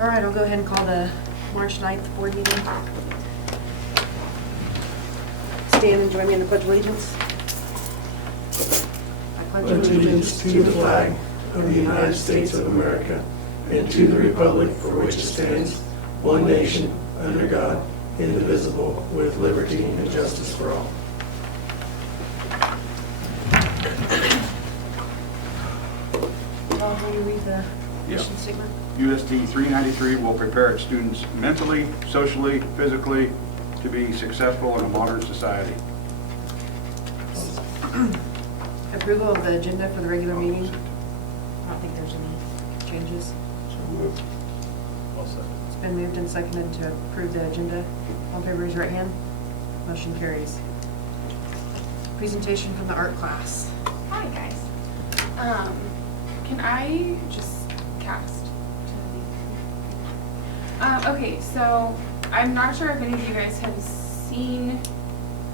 All right, I'll go ahead and call the March 9th board meeting. Stand and join me in the Pledge of Allegiance. I Pledge allegiance to the flag of the United States of America and to the republic for which it stands, one nation, under God, indivisible, with liberty and justice for all. Paul, will you read the mission statement? USD 393 will prepare its students mentally, socially, physically to be successful in a modern society. Approval of the agenda for the regular meeting. I don't think there's any changes. So moved. It's been moved and seconded to approve the agenda. All in favor, raise your right hand. Motion carries. Presentation from the art class. Hi guys. Can I just cast? Okay, so I'm not sure if any of you guys have seen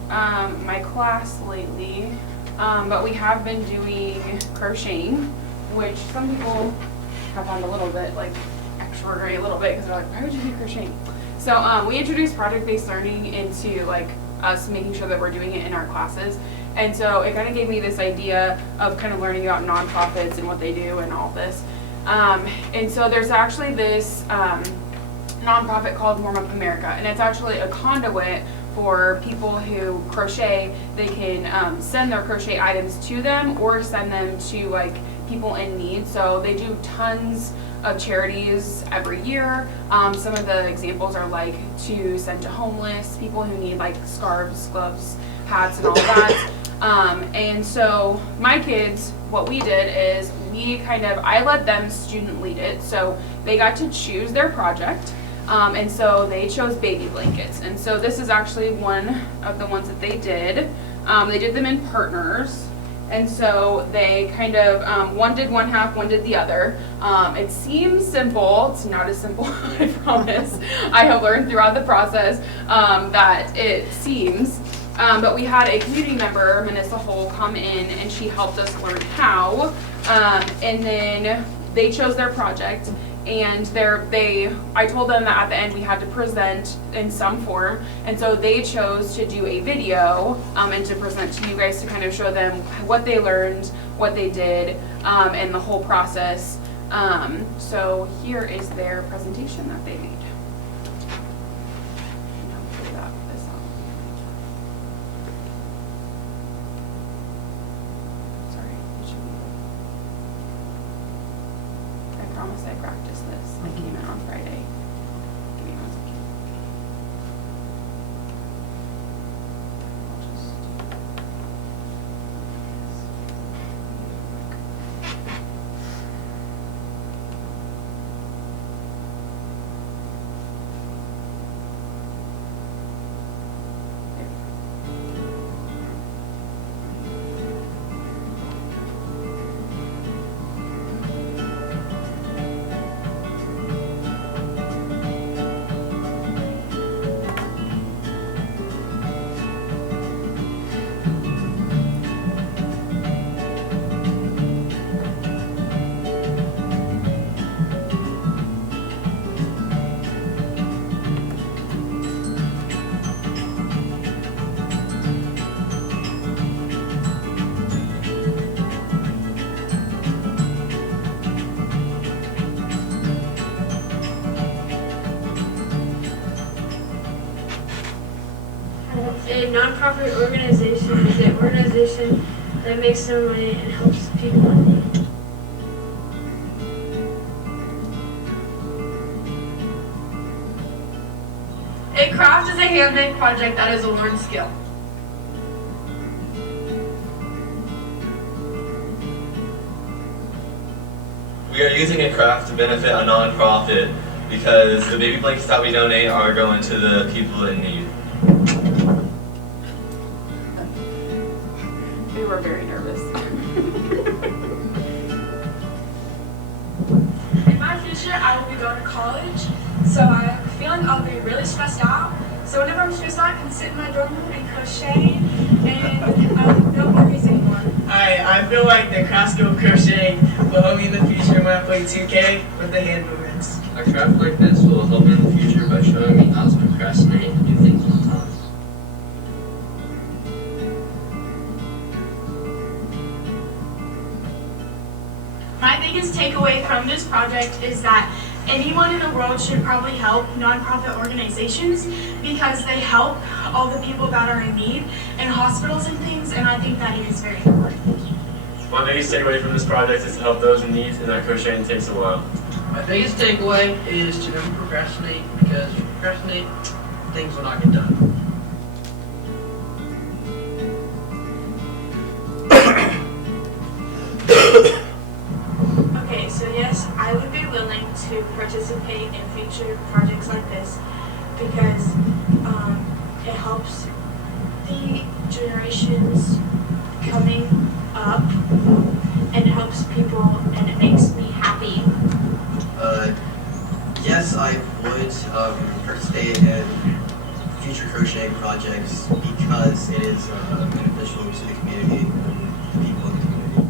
my class lately, but we have been doing crocheting, which some people have found a little bit like extraordinary a little bit because they're like, why would you do crocheting? So we introduced project-based learning into like us making sure that we're doing it in our classes. And so it kind of gave me this idea of kind of learning about nonprofits and what they do and all this. And so there's actually this nonprofit called Warm Up America, and it's actually a conduit for people who crochet. They can send their crochet items to them or send them to like people in need. So they do tons of charities every year. Some of the examples are like to send to homeless people who need like scarves, gloves, hats, and all that. And so my kids, what we did is I let them student lead it. So they got to choose their project. And so they chose baby blankets. And so this is actually one of the ones that they did. They did them in partners. And so they kind of, one did one half, one did the other. It seems simple. It's not as simple, I promise. I have learned throughout the process that it seems. But we had a community member, Manissa Hull, come in and she helped us learn how. And then they chose their project. And I told them that at the end we had to present in some form, and so they chose to do a video and to present to you guys to kind of show them what they learned, what they did, and the whole process. So here is their presentation that they made. I promise I practiced this. I came in on Friday. Give me 1 second. A nonprofit organization is an organization that makes some money and helps people in need. A craft is a handmade project that is a learned skill. We are using a craft to benefit a nonprofit because the baby blankets that we donate are going to the people in need. We were very nervous. In my future, I will be going to college, so I have a feeling I'll be really stressed out. So whenever I'm stressed out, I can sit in my dorm room and crochet, and I have no worries anymore. I feel like the craft skill crocheting will help me in the future when I play 2K with the hand movements. A craft like this will help me in the future by showing me how to procrastinate and do things on time. My biggest takeaway from this project is that anyone in the world should probably help nonprofit organizations because they help all the people that are in need in hospitals and things, and I think that it is very important. My biggest takeaway from this project is to help those in need and that crocheting takes a while. My biggest takeaway is to never procrastinate, because if you procrastinate, things will not get done. Okay, so yes, I would be willing to participate in future projects like this because it helps the generations coming up and it helps people and it makes me happy. Yes, I would participate in future crocheting projects because it is beneficial to the community and the people in the community.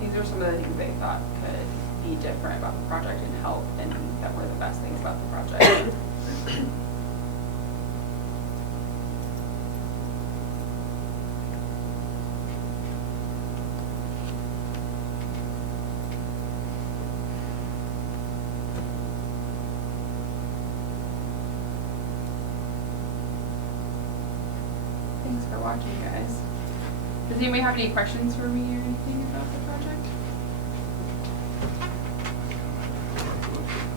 These are some of the things they thought could be different about the project and help, and that were the best things about the project. Thanks for watching, guys. Does anybody have any questions for me or anything about the project?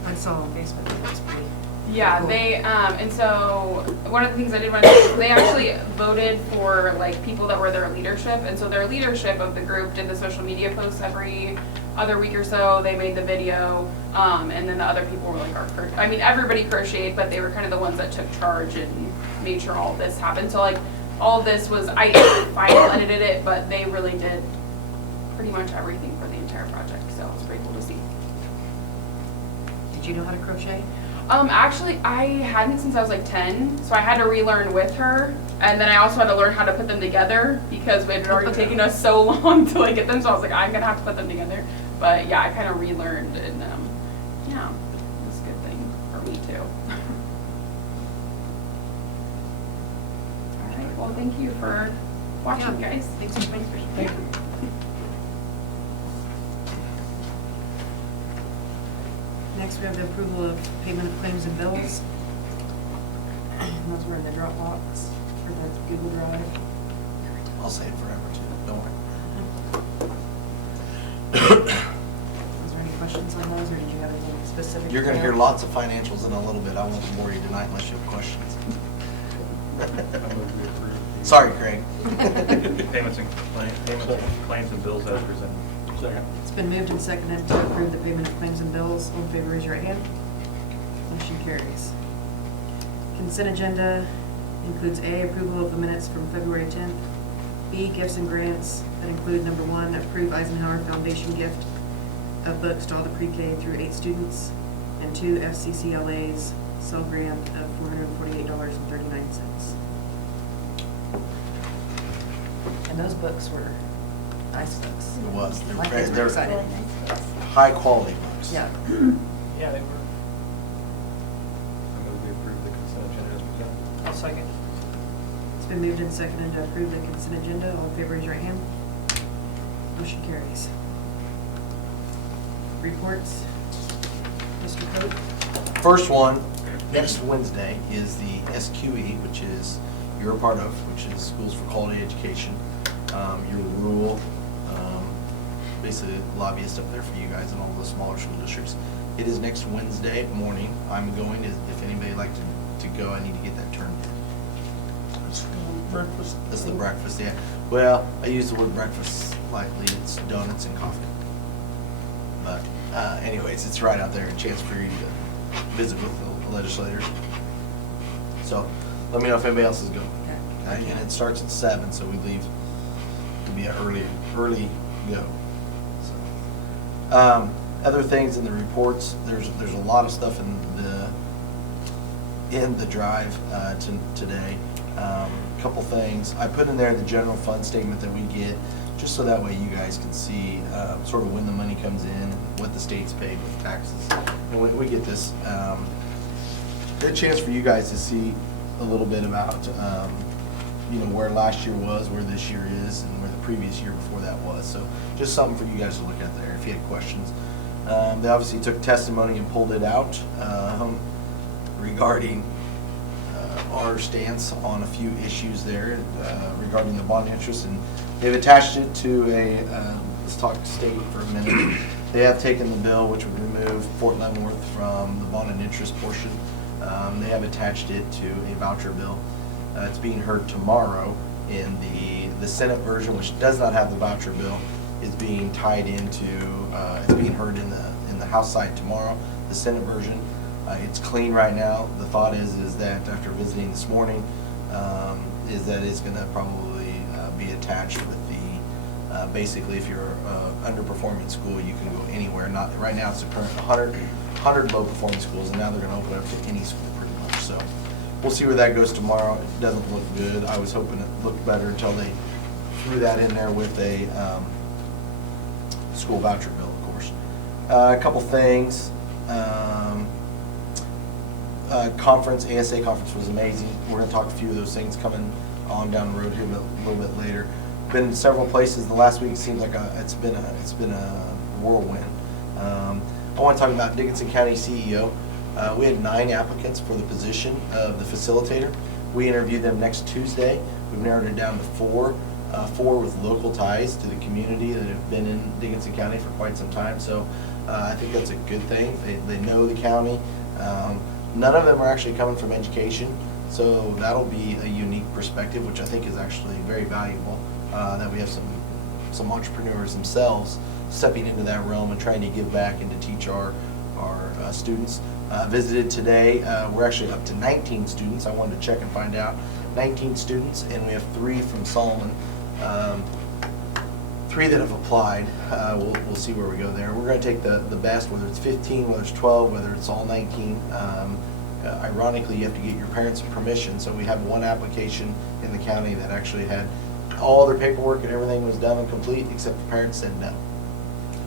I saw on Facebook that was pretty. Yeah, Cool. they, and so, one of the things I did want to say, they actually voted for, like, people that were their leadership, and so their leadership of the group did the social media posts every other week or so, they made the video, and then the other people were like, I mean, everybody crocheted, but they were kind of the ones that took charge and made sure all this happened, so like, all this was, I final edited it, but they really did pretty much everything for the entire project, so it's pretty cool to see. Did you know how to crochet? Actually, I hadn't since I was like 10, so I had to relearn with her, and then I also had to learn how to put them together because it had already taken us so long to like get them, so I was like, I'm gonna have to put them together. But yeah, I kind of relearned, and yeah, it was a good thing for me too. All right, well, thank you for watching, Yeah. guys. Thanks for Yeah. Next, we have the approval of payment of claims and bills. And those were in the Dropbox for the Google Drive. I'll say it forever too, don't worry. Was there any questions on those, or did you have anything specific? You're gonna hear lots of financials in a little bit. I won't bore you tonight unless you have questions. Sorry, Craig. Payments and claims and bills as presented. Second. It's been moved and seconded to approve the payment of claims and bills. All in favor, raise your right hand. Motion carries. Consent agenda includes A, approval of the minutes from February 10th, B, gifts and grants that include number 1, approve Eisenhower Foundation gift of books to all the pre-K through 8 students, and 2, FCCLA's Cell grant of $448.39. And those books were nice books. It was. My kids were They're excited. high quality books. Yeah. Yeah, they were. I move we approve the consent agenda as presented. I'll second. It's been moved and seconded to approve the consent agenda. All in favor, raise your right hand. Motion carries. Reports. Mr. Cope? First one, next Wednesday, is the SQE, which is you're a part of, which is Schools for Quality Education. Your rural, basically lobbyist up there for you guys in all the smaller school districts. It is next Wednesday morning. I'm going. If anybody would like to go, I need to get that turned in. Breakfast. This is the breakfast, yeah. Well, I use the word breakfast lightly. It's donuts and coffee. But anyways, it's right out there, a chance for you to visit with the legislators. So let me know if anybody else is going. Okay? And it starts at 7, so we leave. It'll be an early go. So, other things in the reports. There's a lot of stuff in the drive today. A couple things. I put in there the general fund statement that we get, just so that way you guys can see sort of when the money comes in, what the state's paid with taxes. And we get this. A chance for you guys to see a little bit about where last year was, where this year is, and where the previous year before that was. So just something for you guys to look at there if you had questions. They obviously took testimony and pulled it out regarding our stance on a few issues there regarding the bond interest, and they've attached it to let's talk state for a minute. They have taken the bill which would remove Fort Leavenworth from the bond and interest portion. They have attached it to a voucher bill. It's being heard tomorrow in the Senate version, which does not have the voucher bill, is being tied into, it's being heard in the House side tomorrow. The Senate version, it's clean right now. The thought is that after visiting this morning, is that it's going to probably be attached with the, basically if you're underperforming school, you can go anywhere. Not right now, it's the current 100 low performing schools, and now they're going to open it up to any school pretty much. So we'll see where that goes tomorrow. It doesn't look good. I was hoping it looked better until they threw that in there with a school voucher bill, of course. A couple things. Conference, ASA conference was amazing. We're going to talk a few of those things coming on down the road here a little bit later. Been in several places. The last week it seems like it's been a whirlwind. I want to talk about Dickinson County CEO. We had 9 applicants for the position of the facilitator. We interviewed them next Tuesday. We've narrowed it down to 4. 4 with local ties to the community that have been in Dickinson County for quite some time. So I think that's a good thing. They know the county. None of them are actually coming from education, so that'll be a unique perspective, which I think is actually very valuable, that we have some entrepreneurs themselves stepping into that realm and trying to give back and to teach our students. Visited today. We're actually up to 19 students. I wanted to check and find out. 19 students, and we have 3 from Solomon. 3 that have applied. We'll see where we go there. We're going to take the best, whether it's 15, whether it's 12, whether it's all 19. Ironically, you have to get your parents' permission. So we have 1 application in the county that actually had all their paperwork and everything was done and complete, except the parents said no.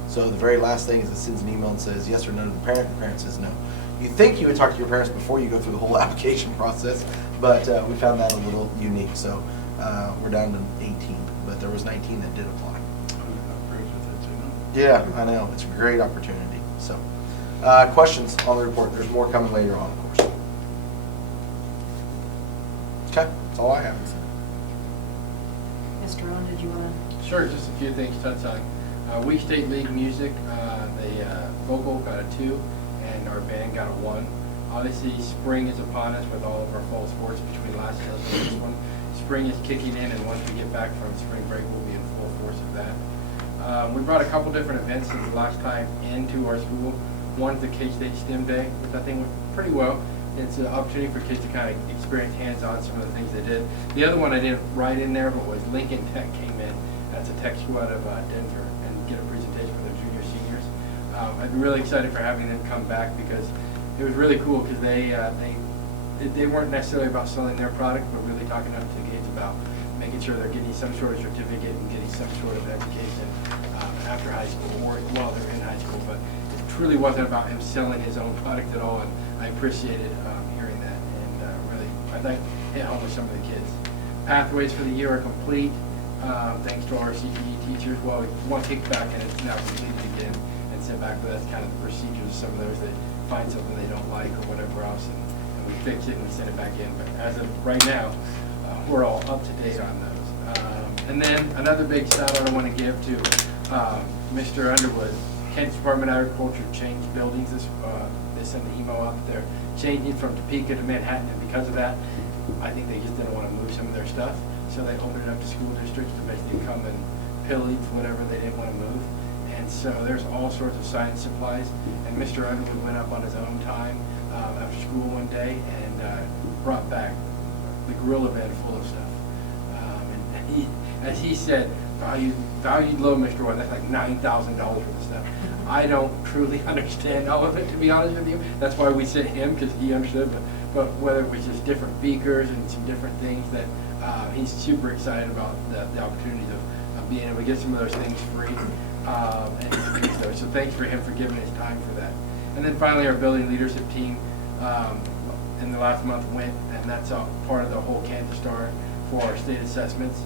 So the very last thing is it sends an email and says yes or no to the parent says no. You think you would talk to your parents before you go through the whole application process, but we found that a little unique. So we're down to 18, but there was 19 that did apply. Yeah, I know. It's a great opportunity. So Questions on the report? There's more coming later on, of course. Okay, that's all I have. Mr. Rowan, did you want Sure, just a few things to touch on. Week State League music, the vocal got a 2, and our band got a 1. Obviously, spring is upon us with all of our fall sports between last year and this one. Spring is kicking in, and once we get back from spring break, we'll be in full force of that. We brought a couple different events since the last time into our school. One's the K-State STEM Day, which I think went pretty well. It's an opportunity for kids to kind of experience hands-on some of the things they did. The other one I didn't write in there, but was Lincoln Tech came in. That's a tech school out of Denver, and get a presentation for their junior seniors. I've been really excited for having them come back because it was really cool because they weren't necessarily about selling their product, but really talking up to the kids about making sure they're getting some sort of certificate and getting some sort of education after high school or while they're in high school. But it truly wasn't about him selling his own product at all, and I appreciated hearing that, and really I'd like to hit home with some of the kids. Pathways for the year are complete, thanks to our CPE teachers. Well, one kickback and it's now completed again and sent back, but that's kind of the procedures of some of those that find something they don't like or whatever else, and we fix it and we send it back in. But as of right now, we're all up to date on those. And then another big shout out I want to give to Mr. Underwood. Kansas Department of Agriculture changed buildings. They sent the email out that they're changing from Topeka to Manhattan, and because of that, I think they just didn't want to move some of their stuff. So they opened it up to school districts to basically come and pillage whatever they didn't want to move. And so there's all sorts of science supplies. And Mr. Underwood went up on his own time after school one day and brought back the gorilla bin full of stuff. And he, as he said, valued low, Mr. One, that's like $9,000 worth of stuff. I don't truly understand all of it, to be honest with you. That's why we sent him, because he understood. But whether it was just different beakers and some different things that he's super excited about the opportunities of being able to get some of those things free and use those. So thanks for him for giving his time for that. And then finally, our building leadership team in the last month went, and that's a part of the whole Kansas Star for our state assessments.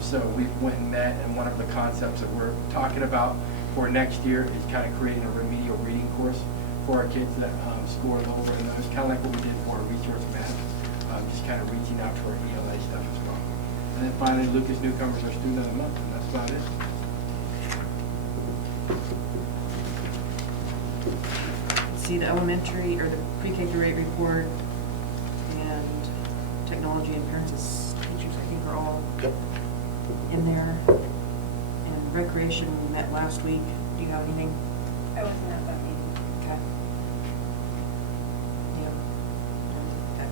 So we went and met, and one of the concepts that we're talking about for next year is kind of creating a remedial reading course for our kids that score lower in those, kind of like what we did for our resource math, just kind of reaching out to our ELA stuff as well. And then finally, Lucas Newcomer's our student of the month, and that's about it. see the elementary or the pre-K through 8 report and technology and parents as teachers, I think, are all in there. And recreation, we met last week. Do you have anything? I wasn't at that meeting. Okay. Yeah. Okay.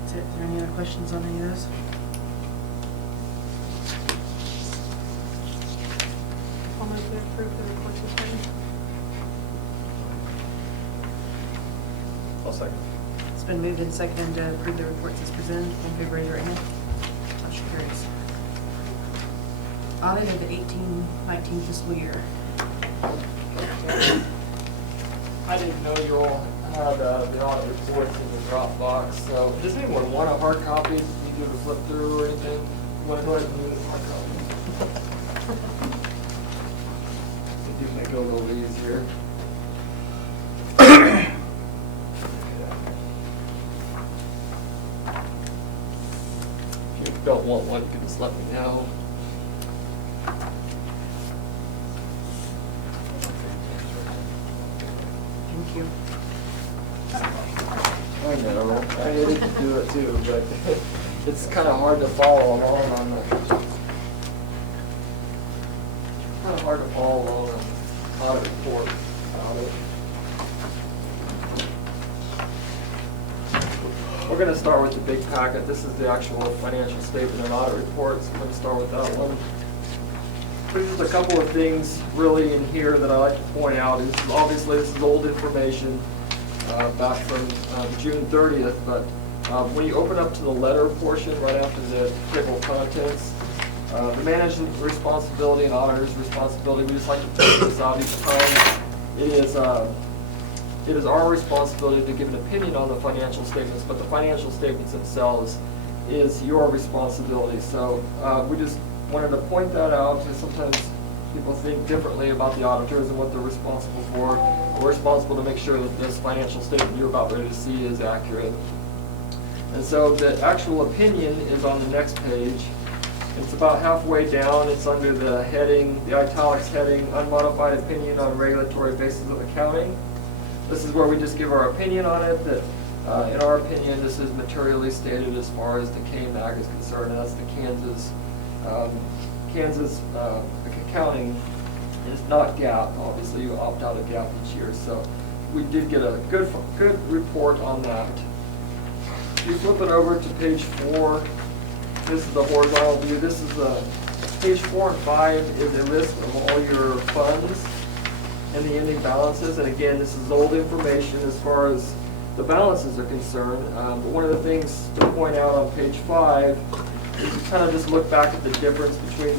That's it. Is there any other questions on any of those? I'll move to approve the reports as written. I'll second. It's been moved and seconded to approve the reports as presented. All in favor, raise your right hand. Motion carries. Audit of the 18-19 fiscal year. I didn't know you all had the audit reports in the Dropbox, so does anyone want a hard copy? You do to flip through or anything? You want to go ahead and use a hard copy? It do make it a little easier. If you don't want one, you can just let me know. Thank you. I know, I hated to do it too, but it's kind of hard to follow along on the, kind of hard to follow along on audit report about it. We're going to start with the big packet. This is the actual financial statement and audit reports. I'm going to start with that one. There's just a couple of things really in here that I like to point out. Is obviously this is old information back from June 30th, but when you open up to the letter portion right after the table of contents, the management responsibility and auditor's responsibility, we just like to take this out each time. It is our responsibility to give an opinion on the financial statements, but the financial statements themselves is your responsibility. So we just wanted to point that out, because sometimes people think differently about the auditors and what they're responsible for. We're responsible to make sure that this financial statement you're about ready to see is accurate. And so the actual opinion is on the next page. It's about halfway down. It's under the heading, the italics heading, unmodified opinion on regulatory basis of accounting. This is where we just give our opinion on it, that in our opinion, this is materially stated as far as the KMAG is concerned, and that's the Kansas accounting is not GAAP. Obviously, you opt out of GAAP each year, so we did get a good report on that. If you flip it over to page 4, this is the horizontal view. This is page 4 and 5 is a list of all your funds and the ending balances. And again, this is old information as far as the balances are concerned. But one of the things to point out on page 5 is to kind of just look back at the difference between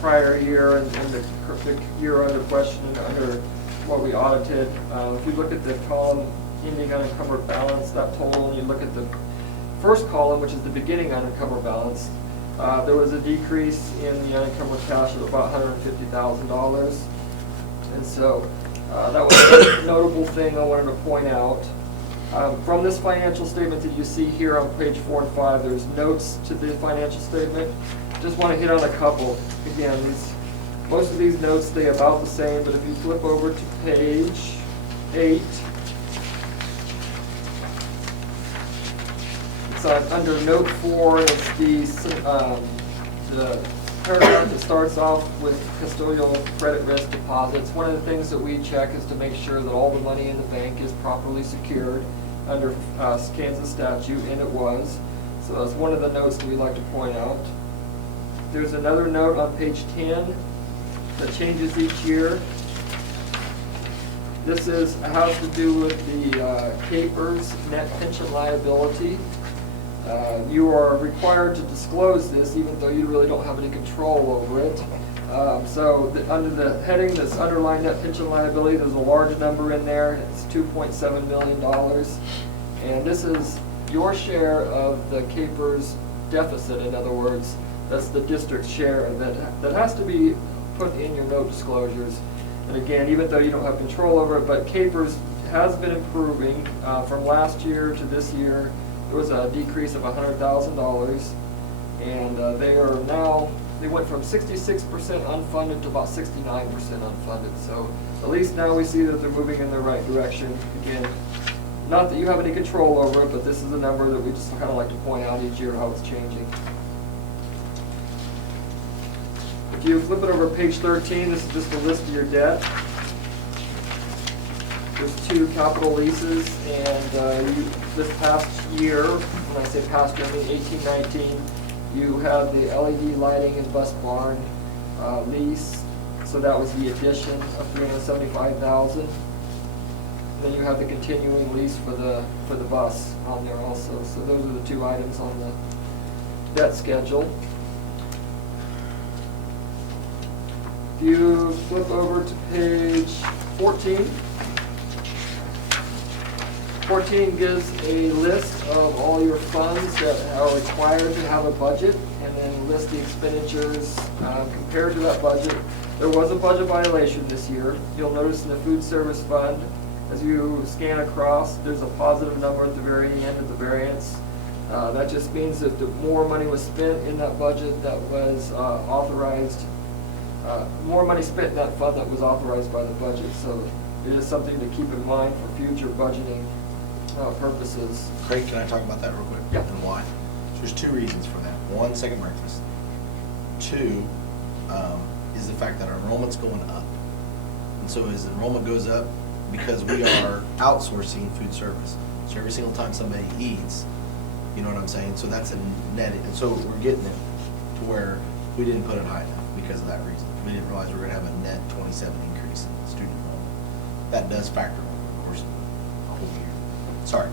prior year and the year under question and under what we audited. If you look at the column ending unencumbered balance, that total, and you look at the first column, which is the beginning unencumbered balance, there was a decrease in the unencumbered cash of about $150,000. And so that was a notable thing I wanted to point out. From this financial statement that you see here on page 4 and 5, there's notes to the financial statement. Just want to hit on a couple. Again, most of these notes stay about the same, but if you flip over to page 8, it's under note 4, and it's the paragraph that starts off with custodial credit risk deposits. One of the things that we check is to make sure that all the money in the bank is properly secured under Kansas statute, and it was. So that's one of the notes that we like to point out. There's another note on page 10 that changes each year. This has to do with the CAPERS net pension liability. You are required to disclose this even though you really don't have any control over it. Under the heading that's underlined net pension liability, there's a large number in there. It's $2.7 million. And this is your share of the CAPERS deficit. In other words, that's the district's share that has to be put in your note disclosures. And again, even though you don't have control over it, but CAPERS has been improving from last year to this year. There was a decrease of $100,000, and they went from 66% unfunded to about 69% unfunded. So at least now we see that they're moving in the right direction. Again, not that you have any control over it, but this is a number that we just kind of like to point out each year how it's changing. If you flip it over to page 13, this is just a list of your debt. There's 2 capital leases, and this past year, when I say past year, I mean 18-19, you had the LED lighting and bus barn lease, so that was the addition of $375,000. Then you have the continuing lease for the bus on there also. So those are the 2 items on the debt schedule. If you flip over to page 14. 14 gives a list of all your funds that are required to have a budget, and then list the expenditures compared to that budget. There was a budget violation this year. You'll notice in the food service fund, as you scan across, there's a positive number at the very end of the variance. That just means that the more money was spent in that budget that was authorized, more money spent in that fund that was authorized by the budget. So it is something to keep in mind for future budgeting purposes. Craig, can I talk about that real quick? Yeah. And why? So there's 2 reasons for that. 1, second breakfast. 2, is the fact that our enrollment's going up. And so as enrollment goes up, because we are outsourcing food service, so every single time somebody eats, you know what I'm saying? So that's a net, and so we're getting it to where we didn't put it high enough because of that reason. We didn't realize we were gonna have a net 27 increase in student enrollment. That does factor over the course of the whole year. Sorry.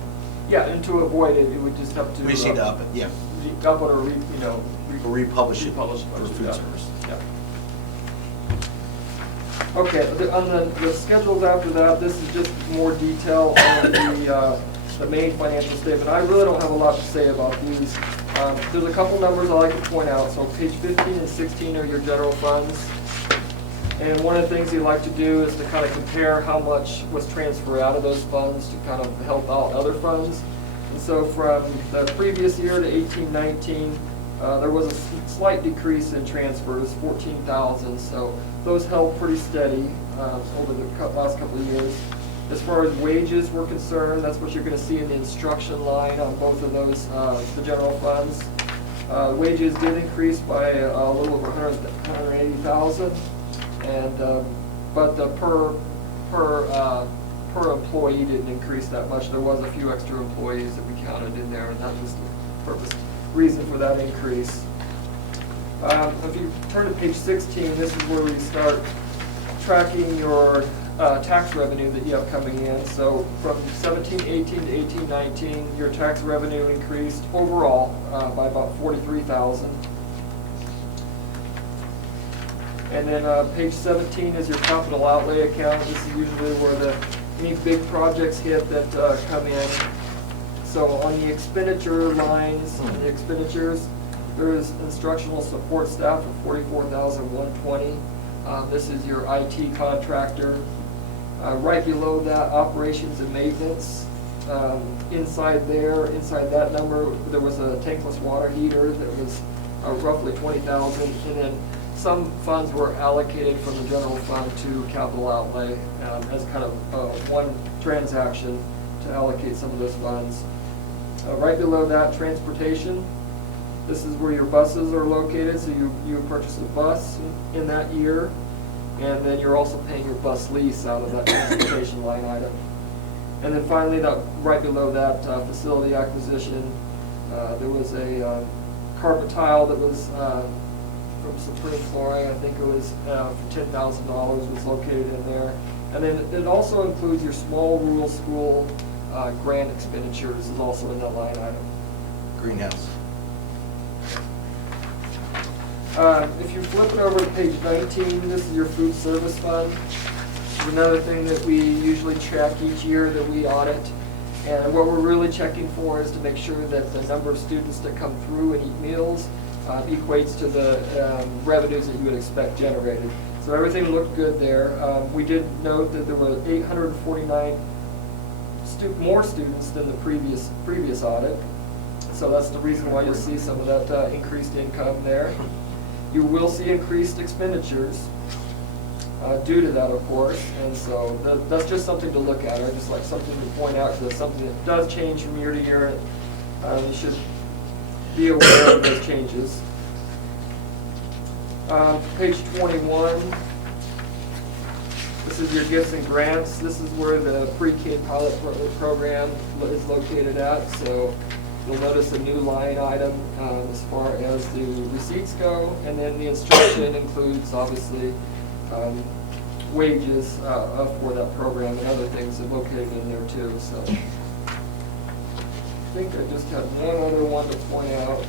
Yeah, and to avoid it, you would just have to. We just need to up it, yeah. Up it or republish it republish for food service. Yeah. Okay, on the schedules after that, this is just more detail on the main financial statement. I really don't have a lot to say about these. There's a couple numbers I like to point out. So page 15 and 16 are your general funds. And one of the things you like to do is to kind of compare how much was transferred out of those funds to kind of help out other funds. And so from the previous year to 18-19, there was a slight decrease in transfers, 14,000. So those held pretty steady over the last couple of years. As far as wages were concerned, that's what you're going to see in the instruction line on both of those, the general funds. Wages did increase by a little over 180,000, and but the per employee didn't increase that much. There was a few extra employees that we counted in there, and that was the reason for that increase. If you turn to page 16, this is where we start tracking your tax revenue that you have coming in. So from 17-18 to 18-19, your tax revenue increased overall by about 43,000. And then page 17 is your capital outlay account. This is usually where any big projects hit that come in. So on the expenditure lines, the expenditures, there is instructional support staff of 44,120. This is your IT contractor. Right below that, operations and maintenance. Inside that number, there was a tankless water heater that was roughly 20,000, and then some funds were allocated from the general fund to capital outlay as kind of one transaction to allocate some of those funds. Right below that, transportation. This is where your buses are located, so you purchase a bus in that year. And then you're also paying your bus lease out of that transportation line item. And then finally, right below that, facility acquisition, there was a carpet tile that was from Supreme Flooring. I think it was for $10,000 was located in there. And then it also includes your small rural school grant expenditures is also in that line item. Greenhouse. If you flip it over to page 19, this is your food service fund. This is another thing that we usually check each year that we audit. And what we're really checking for is to make sure that the number of students that come through and eat meals equates to the revenues that you would expect generated. So everything looked good there. We did note that there were 849 more students than the previous audit. So that's the reason why you'll see some of that increased income there. You will see increased expenditures due to that, of course, and so that's just something to look at, or just like something to point out, because it's something that does change from year to year. You should be aware of those changes. Page 21. This is your gifts and grants. This is where the pre-K pilot program is located at. So you'll notice a new line item as far as the receipts go, and then the instruction includes obviously wages for that program and other things that are located in there too. So I think I just had one other one to point out.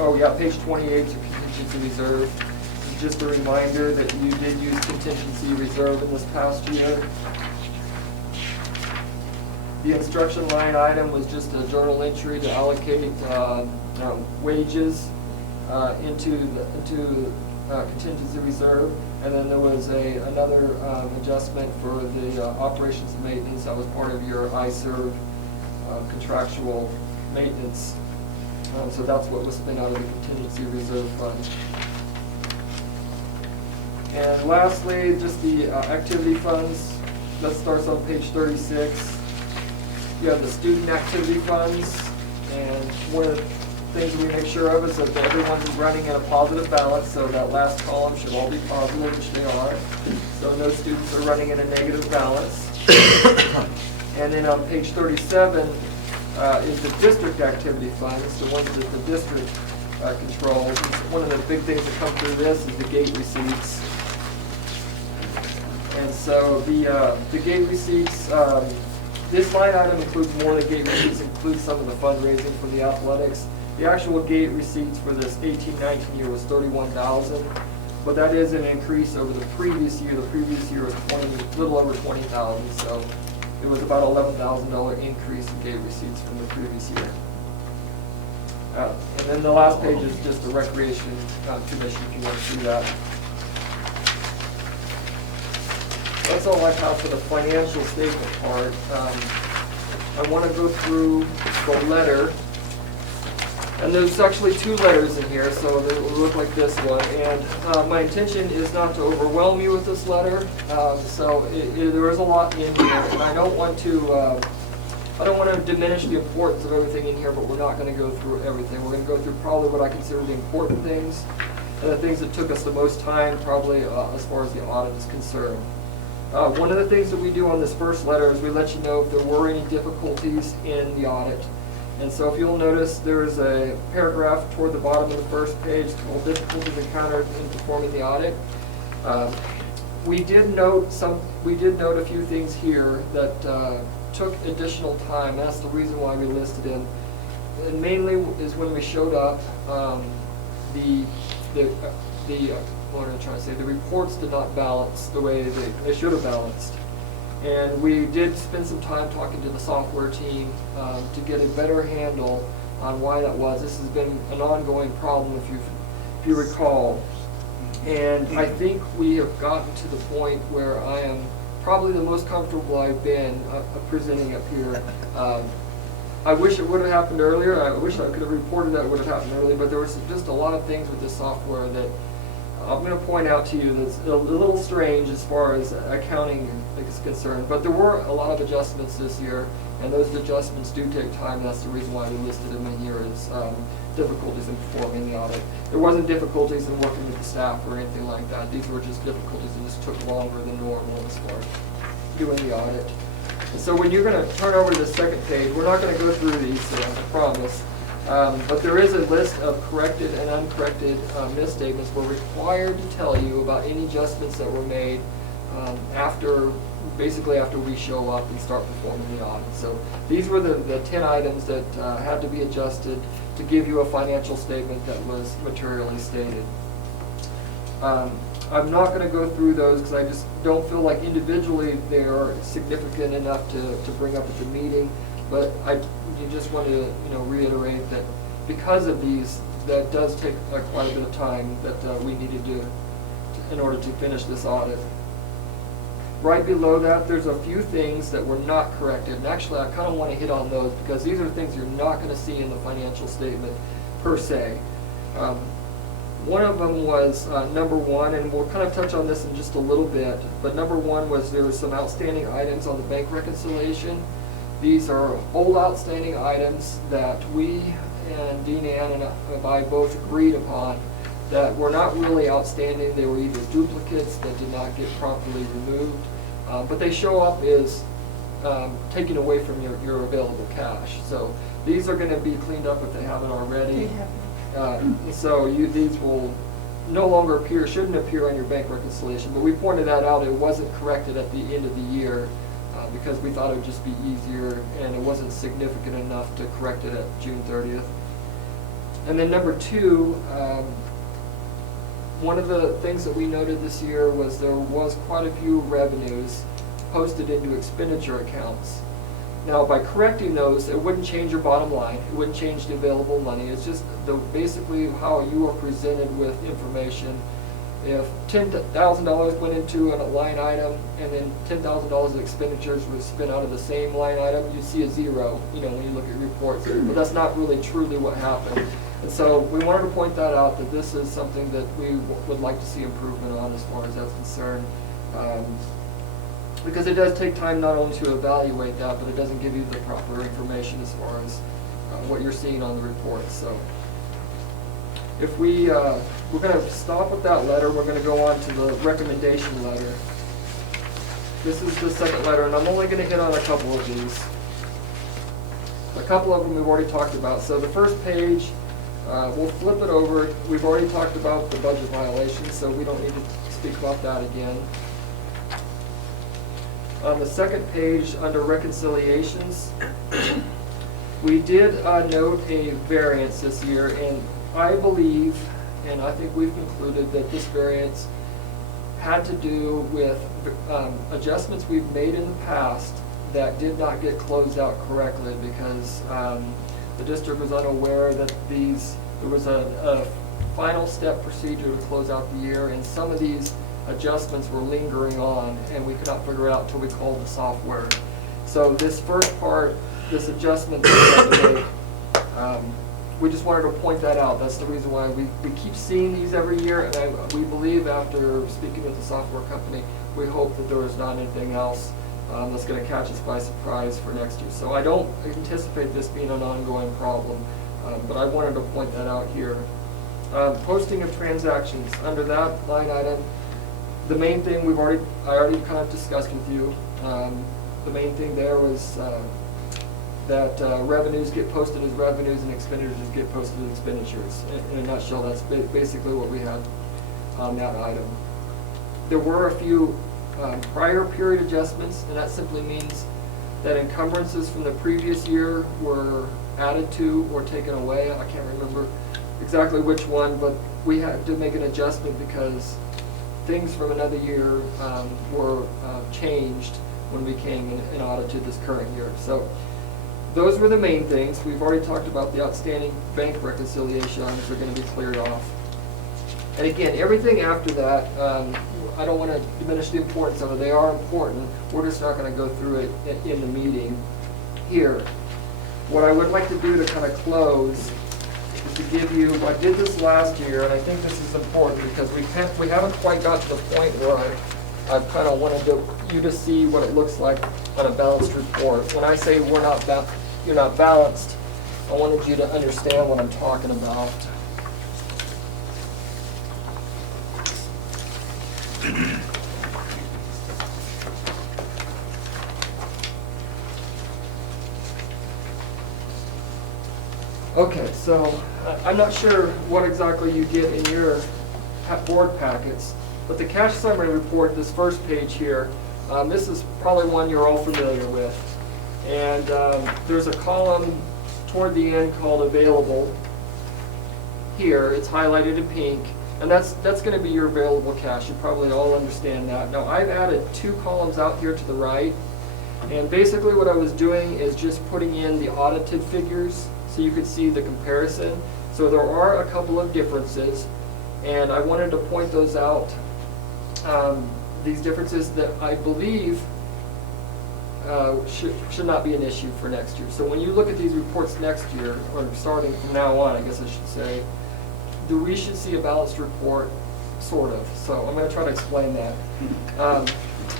Oh yeah, page 28 is your contingency reserve. Just a reminder that you did use contingency reserve in this past year. The instruction line item was just a journal entry to allocate wages into contingency reserve, and then there was another adjustment for the operations and maintenance. That was part of your iServe contractual maintenance. So that's what was spent out of the contingency reserve fund. And lastly, just the activity funds. That starts on page 36. You have the student activity funds, and one of the things that we make sure of is that everyone's running in a positive balance, so that last column should all be positive, which they are. So no students are running in a negative balance. And then on page 37 is the district activity funds, the ones that the district controls. One of the big things that come through this is the gate receipts. And so the gate receipts, this line item includes more than gate receipts, includes some of the fundraising for the athletics. The actual gate receipts for this 18-19 year was $31,000, but that is an increase over the previous year. The previous year was a little over $20,000, so it was about $11,000 increase in gate receipts from the previous year. And then the last page is just the recreation commission, if you want to see that. That's all I have for the financial statement part. I want to go through the letter. And there's actually two letters in here, so they will look like this one. And my intention is not to overwhelm you with this letter. There is a lot in here, and I don't want to diminish the importance of everything in here, but we're not going to go through everything. We're going to go through probably what I consider the important things, and the things that took us the most time, probably as far as the audit is concerned. One of the things that we do on this first letter is we let you know if there were any difficulties in the audit. And so if you'll notice, there's a paragraph toward the bottom of the first page called difficulties encountered in performing the audit. We did note a few things here that took additional time. That's the reason why we listed them. And mainly is when we showed up, what am I trying to say? The reports did not balance the way they should have balanced. And we did spend some time talking to the software team to get a better handle on why that was. This has been an ongoing problem, if you recall. And I think we have gotten to the point where I am probably the most comfortable I've been presenting up here. I wish it would have happened earlier. I wish I could have reported that it would have happened earlier, but there was just a lot of things with this software that I'm going to point out to you that's a little strange as far as accounting is concerned. But there were a lot of adjustments this year, and those adjustments do take time. That's the reason why we listed them in here as difficulties in performing the audit. There wasn't difficulties in working with the staff or anything like that. These were just difficulties that just took longer than normal as far as doing the audit. And so when you're going to turn over to the second page, we're not going to go through these, I promise. But there is a list of corrected and uncorrected misstatements. We're required to tell you about any adjustments that were made basically after we show up and start performing the audit. So these were the 10 items that had to be adjusted to give you a financial statement that was materially stated. I'm not going to go through those because I just don't feel like individually they are significant enough to bring up at the meeting. But you just want to reiterate that because of these, that does take quite a bit of time that we needed to in order to finish this audit. Right below that, there's a few things that were not corrected. And actually, I kind of want to hit on those because these are things you're not going to see in the financial statement per se. One of them was number one, and we'll kind of touch on this in just a little bit, but number one was there were some outstanding items on the bank reconciliation. These are old outstanding items that we and Dean Ann and I both agreed upon that were not really outstanding. They were either duplicates that did not get properly removed, but they show up as taken away from your available cash. So these are going to be cleaned up if they haven't already. So these will no longer appear, shouldn't appear on your bank reconciliation, but we pointed that out. It wasn't corrected at the end of the year because we thought it would just be easier and it wasn't significant enough to correct it at June 30th. And then number two, one of the things that we noted this year was there was quite a few revenues posted into expenditure accounts. Now, by correcting those, it wouldn't change your bottom line. It wouldn't change the available money. It's just basically how you are presented with information. If $10,000 went into a line item and then $10,000 of expenditures was spent out of the same line item, you see a zero, when you look at reports. But that's not really truly what happened. And so we wanted to point that out, that this is something that we would like to see improvement on as far as that's concerned. Because it does take time not only to evaluate that, but it doesn't give you the proper information as far as what you're seeing on the reports. So if we're going to stop with that letter, we're going to go on to the recommendation letter. This is the second letter, and I'm only going to hit on a couple of these. A couple of them we've already talked about. So the first page, we'll flip it over. We've already talked about the budget violations, so we don't need to speak about that again. On the second page, under reconciliations, we did note a variance this year, and I believe, and I think we've concluded that this variance had to do with adjustments we've made in the past that did not get closed out correctly because The district was unaware that there was a final step procedure to close out the year, and some of these adjustments were lingering on, and we could not figure it out until we called the software. So this first part, this adjustment that we had to make, we just wanted to point that out. That's the reason why we keep seeing these every year, and we believe after speaking with the software company, we hope that there is not anything else that's going to catch us by surprise for next year. So I don't anticipate this being an ongoing problem, but I wanted to point that out here. Posting of transactions, under that line item, the main thing I already kind of discussed with you. The main thing there was that revenues get posted as revenues and expenditures get posted as expenditures. In a nutshell, that's basically what we had on that item. There were a few prior period adjustments, and that simply means that encumbrances from the previous year were added to or taken away. I can't remember exactly which one, but we had to make an adjustment because things from another year were changed when we came and audited this current year. So those were the main things. We've already talked about the outstanding bank reconciliation items are going to be cleared off. And again, everything after that, I don't want to diminish the importance of it. They are important. We're just not going to go through it in the meeting here. What I would like to do to kind of close is to give you, I did this last year, and I think this is important because we haven't quite got to the point where I kind of wanted you to see what it looks like on a balanced report. When I say you're not balanced, I wanted you to understand what I'm talking about. Okay, so I'm not sure what exactly you get in your board packets, but the cash summary report, this first page here, this is probably one you're all familiar with. And there's a column toward the end called available. Here, it's highlighted in pink, and that's going to be your available cash. You probably all understand that. Now, I've added two columns out here to the right, and basically what I was doing is just putting in the audited figures so you could see the comparison. So there are a couple of differences, and I wanted to point those out. These differences that I believe should not be an issue for next year. So when you look at these reports next year, or starting from now on, I guess I should say, we should see a balanced report, sort of. So I'm going to try to explain that.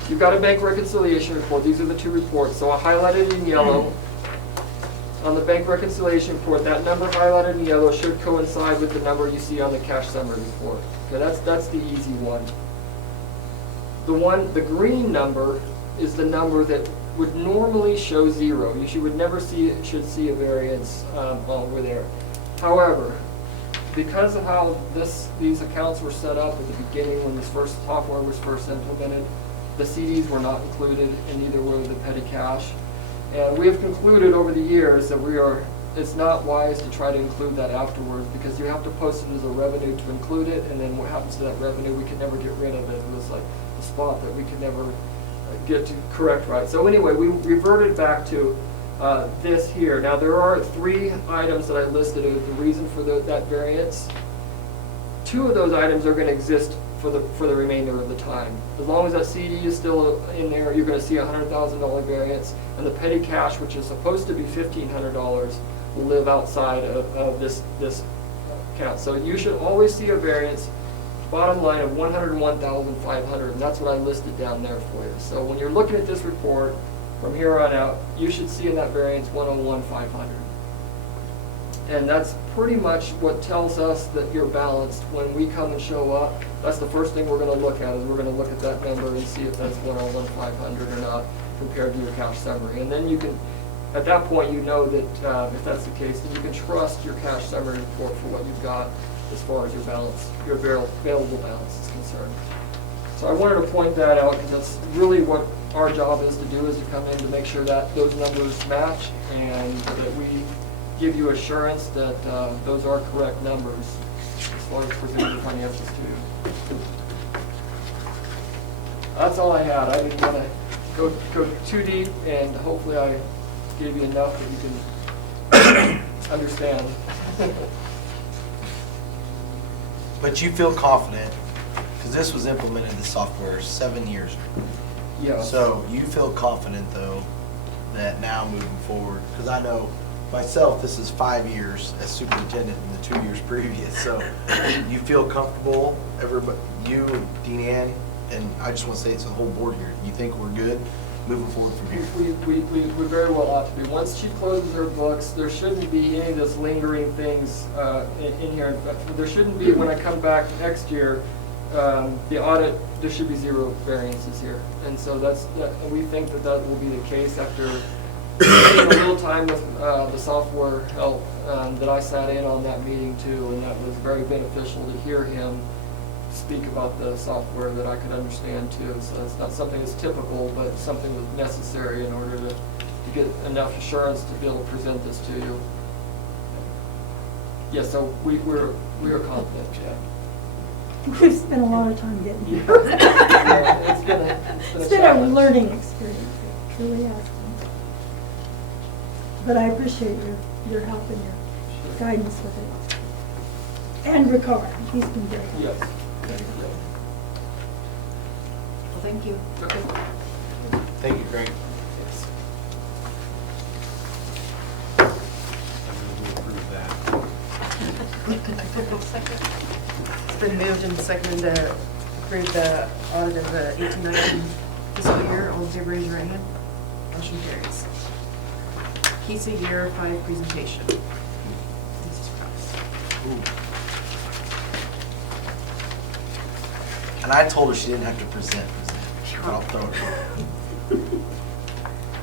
You've got a bank reconciliation report. These are the two reports. So I highlighted in yellow. On the bank reconciliation report, that number highlighted in yellow should coincide with the number you see on the cash summary report. Okay, that's the easy one. The green number is the number that would normally show 0. You would never should see a variance over there. However, because of how these accounts were set up at the beginning when this software was first implemented, the CDs were not included, and neither were the petty cash. And we have concluded over the years that it's not wise to try to include that afterwards, because you have to post it as a revenue to include it, and then what happens to that revenue, we can never get rid of it. It was like a spot that we could never get to correct right. So anyway, we reverted back to this here. Now there are 3 items that I listed as the reason for that variance. 2 of those items are going to exist for the remainder of the time. As long as that CD is still in there, you're going to see a $100,000 variance, and the petty cash, which is supposed to be $1,500, will live outside of this account. So you should always see a variance, bottom line, of $101,500, and that's what I listed down there for you. So when you're looking at this report from here on out, you should see in that variance $101,500. And that's pretty much what tells us that you're balanced. When we come and show up, that's the first thing we're going to look at, is we're going to look at that number and see if that's 101,500 or not compared to your cash summary. And then you can, at that point, you know that if that's the case, then you can trust your cash summary report for what you've got as far as your balance, your available balance is concerned. So I wanted to point that out because that's really what our job is to do, is to come in to make sure that those numbers match and that we give you assurance that those are correct numbers as far as presenting the financials to you. That's all I had. I didn't want to go too deep, and hopefully I gave you enough that you can understand. But you feel confident, because this was implemented, the software, 7 years ago. Yeah. So you feel confident, though, that now moving forward, because I know myself, this is 5 years as superintendent in the 2 years previous, so you feel comfortable, everybody, you, Dean Ann, and I just want to say it to the whole board here, you think we're good moving forward from here? We very well ought to be. Once she closes her books, there shouldn't be any of those lingering things in here. There shouldn't be, when I come back next year, the audit, there should be 0 variances here. And so we think that will be the case after spending a little time with the software help that I sat in on that meeting too, and that was very beneficial to hear him speak about the software that I could understand too. So it's not something that's typical, but something that's necessary in order to get enough assurance to be able to present this to you. Yeah, so we're confident, yeah. We've spent a lot of time getting here. Yeah, it's been It's a been a challenge. learning experience, it really has been. But I appreciate your help and your guidance with it. And Ricard, he's been great. Yes. Well, thank you. Okay. Thank you, Greg. It's been moved and seconded to approve the audit of the 18-19 fiscal year. All in favor, raise your right hand. Motion carries. KESA Year 5 presentation. Mrs. Kraus. And I told her she didn't have to present. But I'll throw it to her.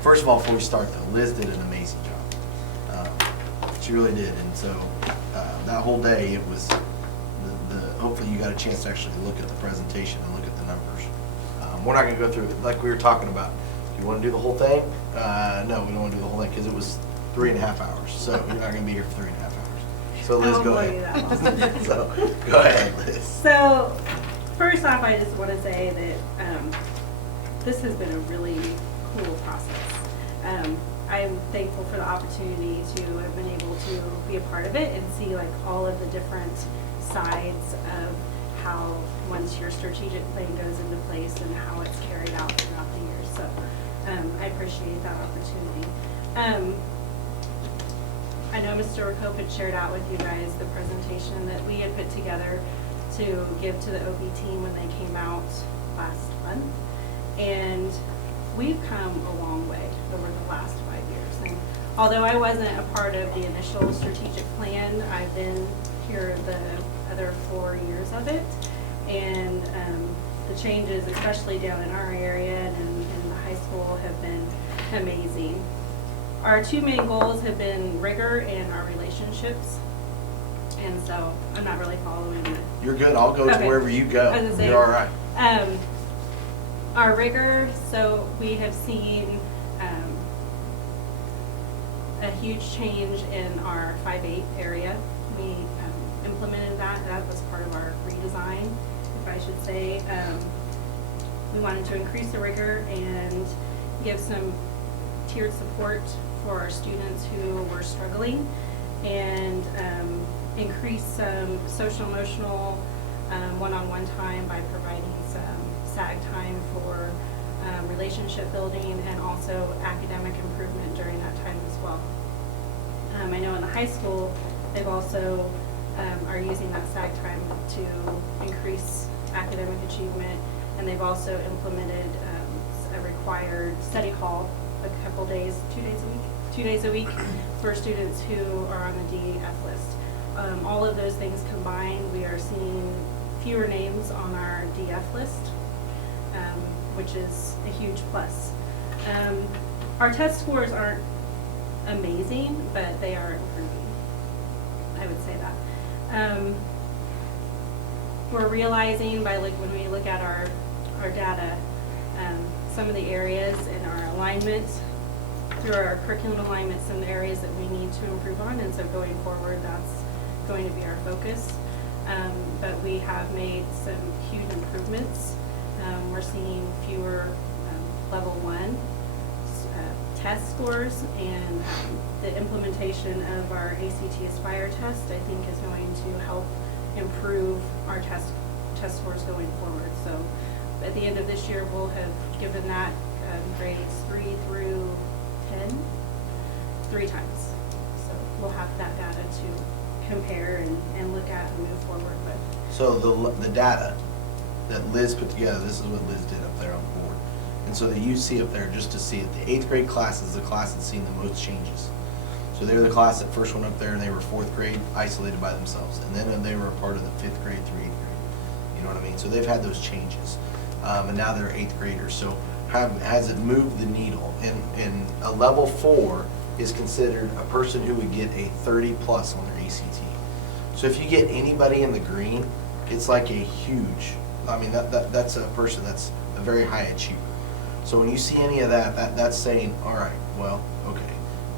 First of all, before we start though, Liz did an amazing job. She really did, and so that whole day, it was hopefully you got a chance to actually look at the presentation and look at the numbers. We're not going to go through it like we were talking about. Do you want to do the whole thing? No, we don't want to do the whole thing because it was 3.5 hours. So you're not going to be here for 3.5 hours. So Liz, go ahead. So go ahead, Liz. So first off, I just want to say that this has been a really cool process. I'm thankful for the opportunity to have been able to be a part of it and see like all of the different sides of how once your strategic plan goes into place and how it's carried out throughout the year. So I appreciate that opportunity. I know Mr. Rakope had shared out with you guys the presentation that we had put together to give to the OB team when they came out last month. And we've come a long way over the last 5 years. And although I wasn't a part of the initial strategic plan, I've been here the other 4 years of it. And the changes, especially down in our area and in the high school, have been amazing. Our 2 main goals have been rigor and our relationships. And so I'm not really following it. You're good. I'll go to wherever you go. I was gonna say, you're all right. Our rigor, so we have seen a huge change in our 5-8 area. We implemented that. That was part of our redesign, if I should say. We wanted to increase the rigor and give some tiered support for our students who were struggling, and increase some social emotional one-on-one time by providing some SAG time for relationship building and also academic improvement during that time as well. I know in the high school, they've also are using that SAG time to increase academic achievement, and they've also implemented a required study hall a couple days, 2 days a week for students who are on the DEF list. All of those things combined, we are seeing fewer names on our DF list, which is a huge plus. Our test scores aren't amazing, but they are improving. I would say that. We're realizing when we look at our data, some of the areas in our alignment, through our curriculum alignment, some areas that we need to improve on, and so going forward, that's going to be our focus. But we have made some huge improvements. We're seeing fewer level 1 test scores, and the implementation of our ACT Aspire test, I think, is going to help improve our test scores going forward. So at the end of this year, we'll have given that grades 3 through 10 3 times. So we'll have that data to compare and look at and move forward with. So the data that Liz put together, this is what Liz did up there on the board. And so that you see up there, just to see it, the 8th grade class is the class that's seen the most changes. So they were the class that first went up there, and they were 4th grade isolated by themselves. And then they were a part of the 5th grade through 8th grade. You know what I mean? So they've had those changes. And now they're 8th graders. So has it moved the needle? And a level 4 is considered a person who would get a 30 plus on their ACT. So if you get anybody in the green, it's like a huge, I mean, that's a person that's a very high achiever. So when you see any of that's saying, all right, well, okay,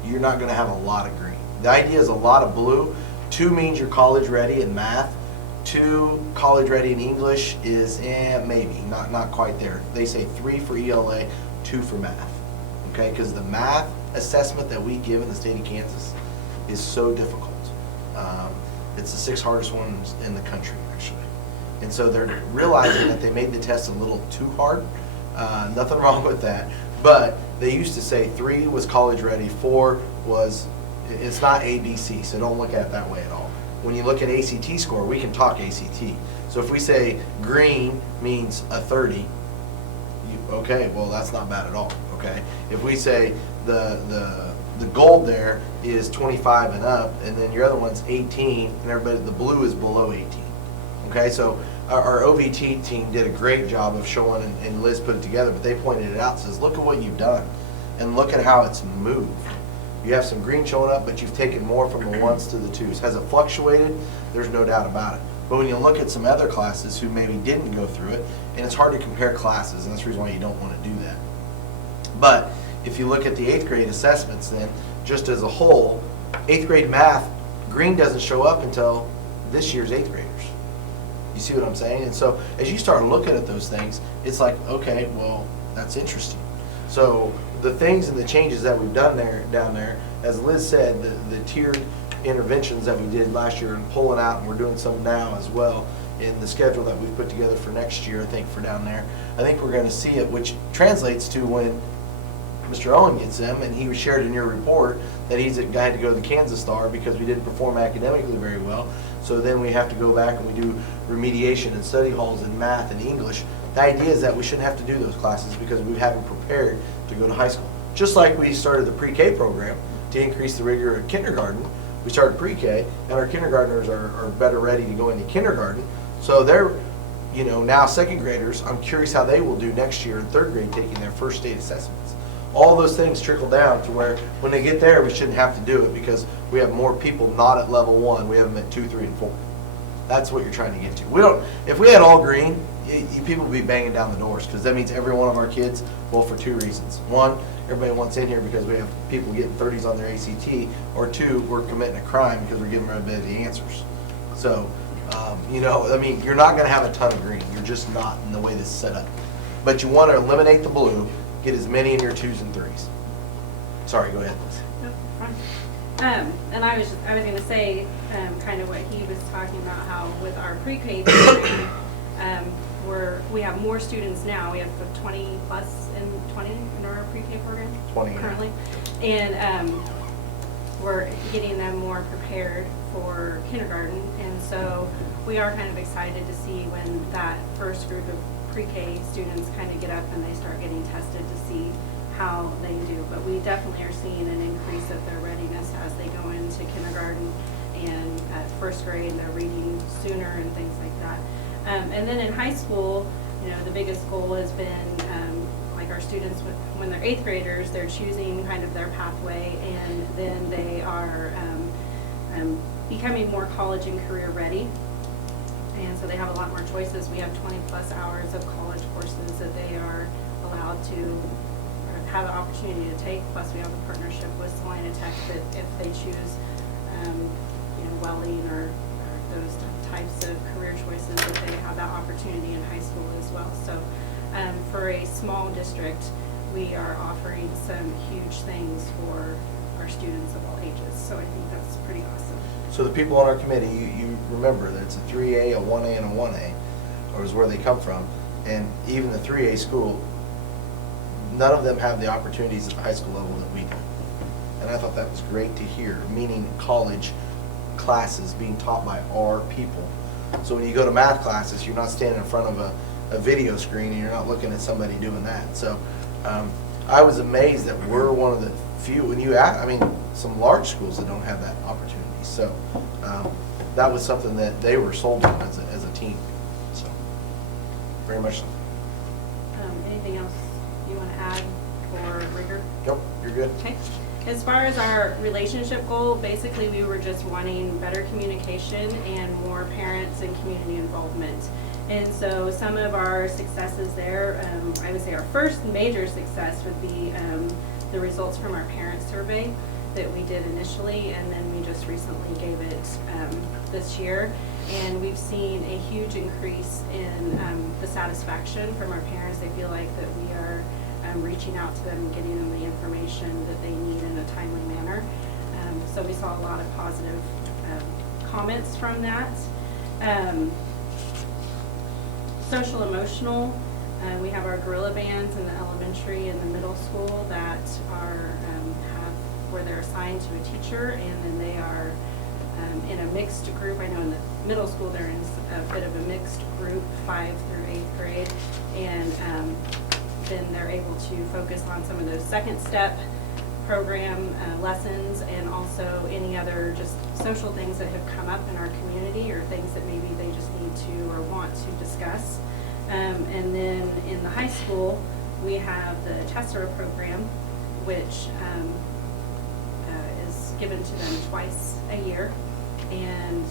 you're not going to have a lot of green. The idea is a lot of blue. 2 means you're college ready in math. 2 college ready in English is maybe, not quite there. They say 3 for ELA, 2 for math, okay? Because the math assessment that we give in the state of Kansas is so difficult. It's the 6th hardest ones in the country, actually. And so they're realizing that they made the test a little too hard. Nothing wrong with that. But they used to say 3 was college ready, 4 was, it's not ABC, so don't look at it that way at all. When you look at ACT score, we can talk ACT. So if we say green means a 30, okay, well, that's not bad at all, okay? If we say the gold there is 25 and up, and then your other one's 18, and everybody, the blue is below 18. Okay, so our OVT team did a great job of showing, and Liz put it together, but they pointed it out and says, look at what you've done, and look at how it's moved. You have some green showing up, but you've taken more from the 1s to the 2s. Has it fluctuated? There's no doubt about it. But when you look at some other classes who maybe didn't go through it, and it's hard to compare classes, and that's the reason why you don't want to do that. But if you look at the 8th grade assessments then, just as a whole, 8th grade math, green doesn't show up until this year's 8th graders. You see what I'm saying? And so as you start looking at those things, it's like, okay, well, that's interesting. So the things and the changes that we've done down there, as Liz said, the tiered interventions that we did last year and pulling out, and we're doing some now as well in the schedule that we've put together for next year, I think, for down there. I think we're going to see it, which translates to when Mr. Owen gets them, and he shared in your report that he's a guy to go to the Kansas Star because we didn't perform academically very well. So then we have to go back and we do remediation and study halls in math and English. The idea is that we shouldn't have to do those classes because we haven't prepared to go to high school. Just like we started the pre-K program to increase the rigor of kindergarten, we started pre-K, and our kindergartners are better ready to go into kindergarten. So they're, you know, now 2nd graders, I'm curious how they will do next year in 3rd grade taking their first state assessments. All those things trickle down to where when they get there, we shouldn't have to do it because we have more people not at level 1. We have them at 2, 3, and 4. That's what you're trying to get to. We don't. If we had all green, people would be banging down the doors because that means every one of our kids, well, for 2 reasons. 1, everybody wants in here because we have people getting 30s on their ACT, or 2, we're committing a crime because we're giving everybody the answers. So, you know, I mean, you're not going to have a ton of green. You're just not in the way this is set up. But you want to eliminate the blue. Get as many in your 2s and 3s. Sorry, go ahead, Liz. Nope, fine. And I was going to say kind of what he was talking about, how with our pre-K program, we have more students now. We have 20 plus in our pre-K program 20 currently, and we're getting them more prepared for kindergarten. And so we are kind of excited to see when that first group of pre-K students kind of get up and they start getting tested to see how they do. But we definitely are seeing an increase of their readiness as they go into kindergarten and 1st grade, and they're reading sooner and things like that. And then in high school, you know, the biggest goal has been like our students, when they're 8th graders, they're choosing kind of their pathway, and then they are becoming more college and career ready. And so they have a lot more choices. We have 20 plus hours of college courses that they are allowed to have the opportunity to take. Plus we have a partnership with Salina Tech that if they choose, you know, welding or those types of career choices, that they have that opportunity in high school as well. So for a small district, we are offering some huge things for our students of all ages. So I think that's pretty awesome. So the people on our committee, you remember that it's a 3A, a 1A, and a 1A, or is where they come from. And even the 3A school, none of them have the opportunities at the high school level that we do. And I thought that was great to hear, meaning college classes being taught by our people. So when you go to math classes, you're not standing in front of a video screen and you're not looking at somebody doing that. So I was amazed that we're one of the few, when you ask, I mean, some large schools that don't have that opportunity. So that was something that they were sold on as a team. So very much so. Anything else you want to add for rigor? Nope, you're good. Okay. As far as our relationship goal, basically we were just wanting better communication and more parents and community involvement. And so some of our successes there, I would say our first major success would be the results from our parent survey that we did initially, and then we just recently gave it this year. And we've seen a huge increase in the satisfaction from our parents. They feel like that we are reaching out to them and getting them the information that they need in a timely manner. So we saw a lot of positive comments from that. Social emotional, we have our guerrilla bands in the elementary and the middle school that are where they're assigned to a teacher, and then they are in a mixed group. I know in the middle school they're in a bit of a mixed group, 5th through 8th grade, and then they're able to focus on some of those second step program lessons, and also any other just social things that have come up in our community, or things that maybe they just need to or want to discuss. And then in the high school, we have the Tessera program, which is given to them twice a year. And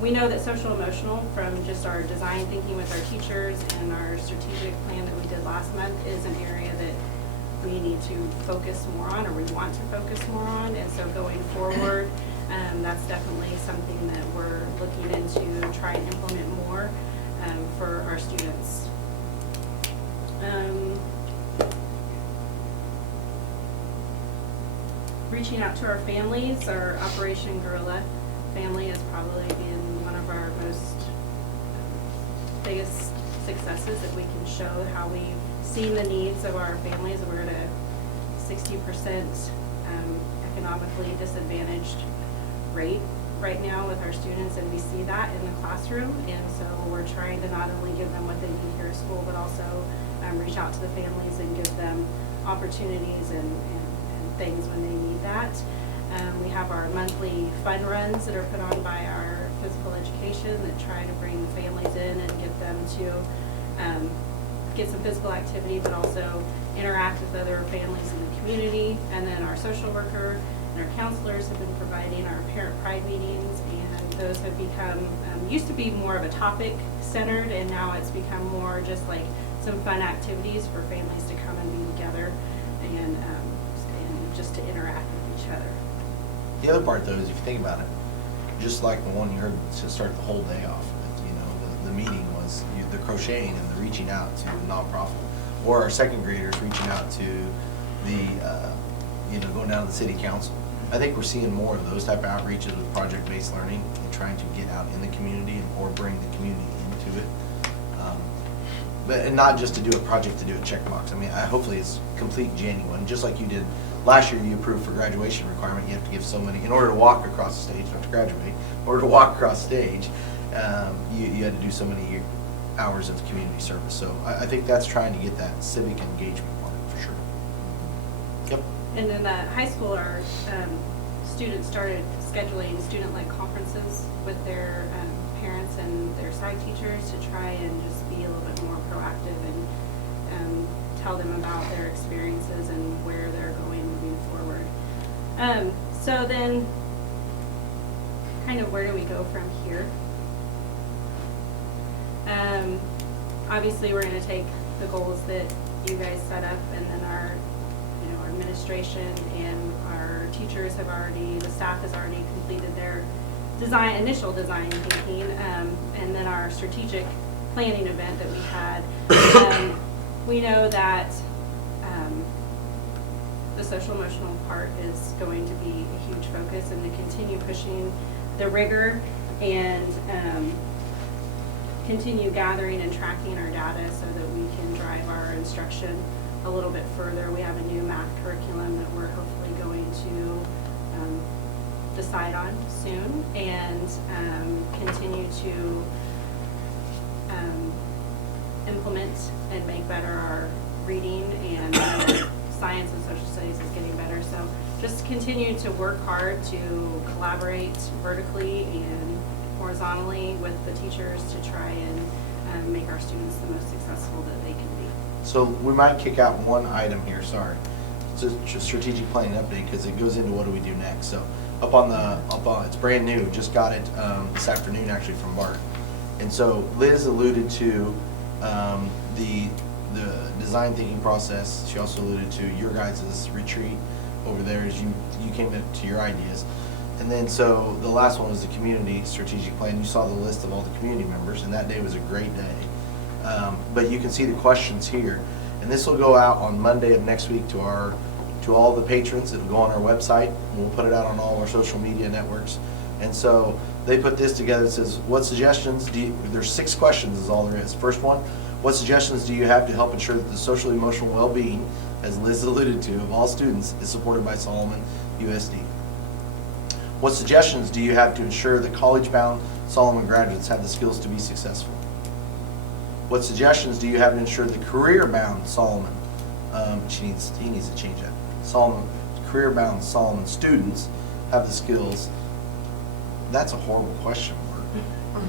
we know that social emotional, from just our design thinking with our teachers and our strategic plan that we did last month, is an area that we need to focus more on, or we want to focus more on. And so going forward, that's definitely something that we're looking into try and implement more for our students. Reaching out to our families, our Operation Guerrilla family has probably been one of our most biggest successes, that we can show how we've seen the needs of our families. We're at a 60% economically disadvantaged rate right now with our students, and we see that in the classroom. And so we're trying to not only give them what they need here at school, but also reach out to the families and give them opportunities and things when they need that. We have our monthly fun runs that are put on by our physical education that try to bring the families in and get them to get some physical activity, but also interact with other families in the community. And then our social worker and our counselors have been providing our parent pride meetings, and those have become, used to be more of a topic centered, and now it's become more just like some fun activities for families to come and be together and just to interact with each other. The other part, though, is if you think about it, just like the one you heard to start the whole day off with, you know, the meeting was the crocheting and the reaching out to the nonprofit, or our second graders reaching out to the, going down to the city council. I think we're seeing more of those type of outreaches with project-based learning and trying to get out in the community or bring the community into it. And not just to do a project to do a checkbox. I mean, hopefully it's complete, genuine, just like you did last year. You approved for graduation requirement. You have to give so many, in order to walk across the stage, not to graduate, in order to walk across the stage, you had to do so many hours of community service. So I think that's trying to get that civic engagement part for sure. Yep. And in the high school, our students started scheduling student-led conferences with their parents and their side teachers to try and just be a little bit more proactive and tell them about their experiences and where they're going moving forward. So then, kind of where do we go from here? Obviously, we're going to take the goals that you guys set up, and then our administration and our teachers have already, the staff has already completed their initial design thinking, and then our strategic planning event that we had. We know that social emotional part is going to be a huge focus, and to continue pushing the rigor and continue gathering and tracking our data so that we can drive our instruction a little bit further. We have a new math curriculum that we're hopefully going to decide on soon, and continue to implement and make better our reading, and science and social studies is getting better. So just continue to work hard to collaborate vertically and horizontally with the teachers to try and make our students the most successful that they can be. So we might kick out one item here, sorry. It's a strategic planning update because it goes into what do we do next. So up on, it's brand new, just got it this afternoon actually from Bart. And so Liz alluded to the design thinking process. She also alluded to your guys' retreat over there as you came to your ideas. And then so the last one was the community strategic plan. You saw the list of all the community members, and that day was a great day. But you can see the questions here. And this will go out on Monday of next week to all the patrons. It'll go on our website. We'll put it out on all our social media networks. And so they put this together. It says, what suggestions do you, there's 6 questions is all there is. First one, what suggestions do you have to help ensure that the social emotional well-being, as Liz alluded to, of all students is supported by Solomon USD? What suggestions do you have to ensure that college-bound Solomon graduates have the skills to be successful? What suggestions do you have to ensure the career-bound Solomon, he needs to change that, career-bound Solomon students have the skills? That's a horrible question, Bart.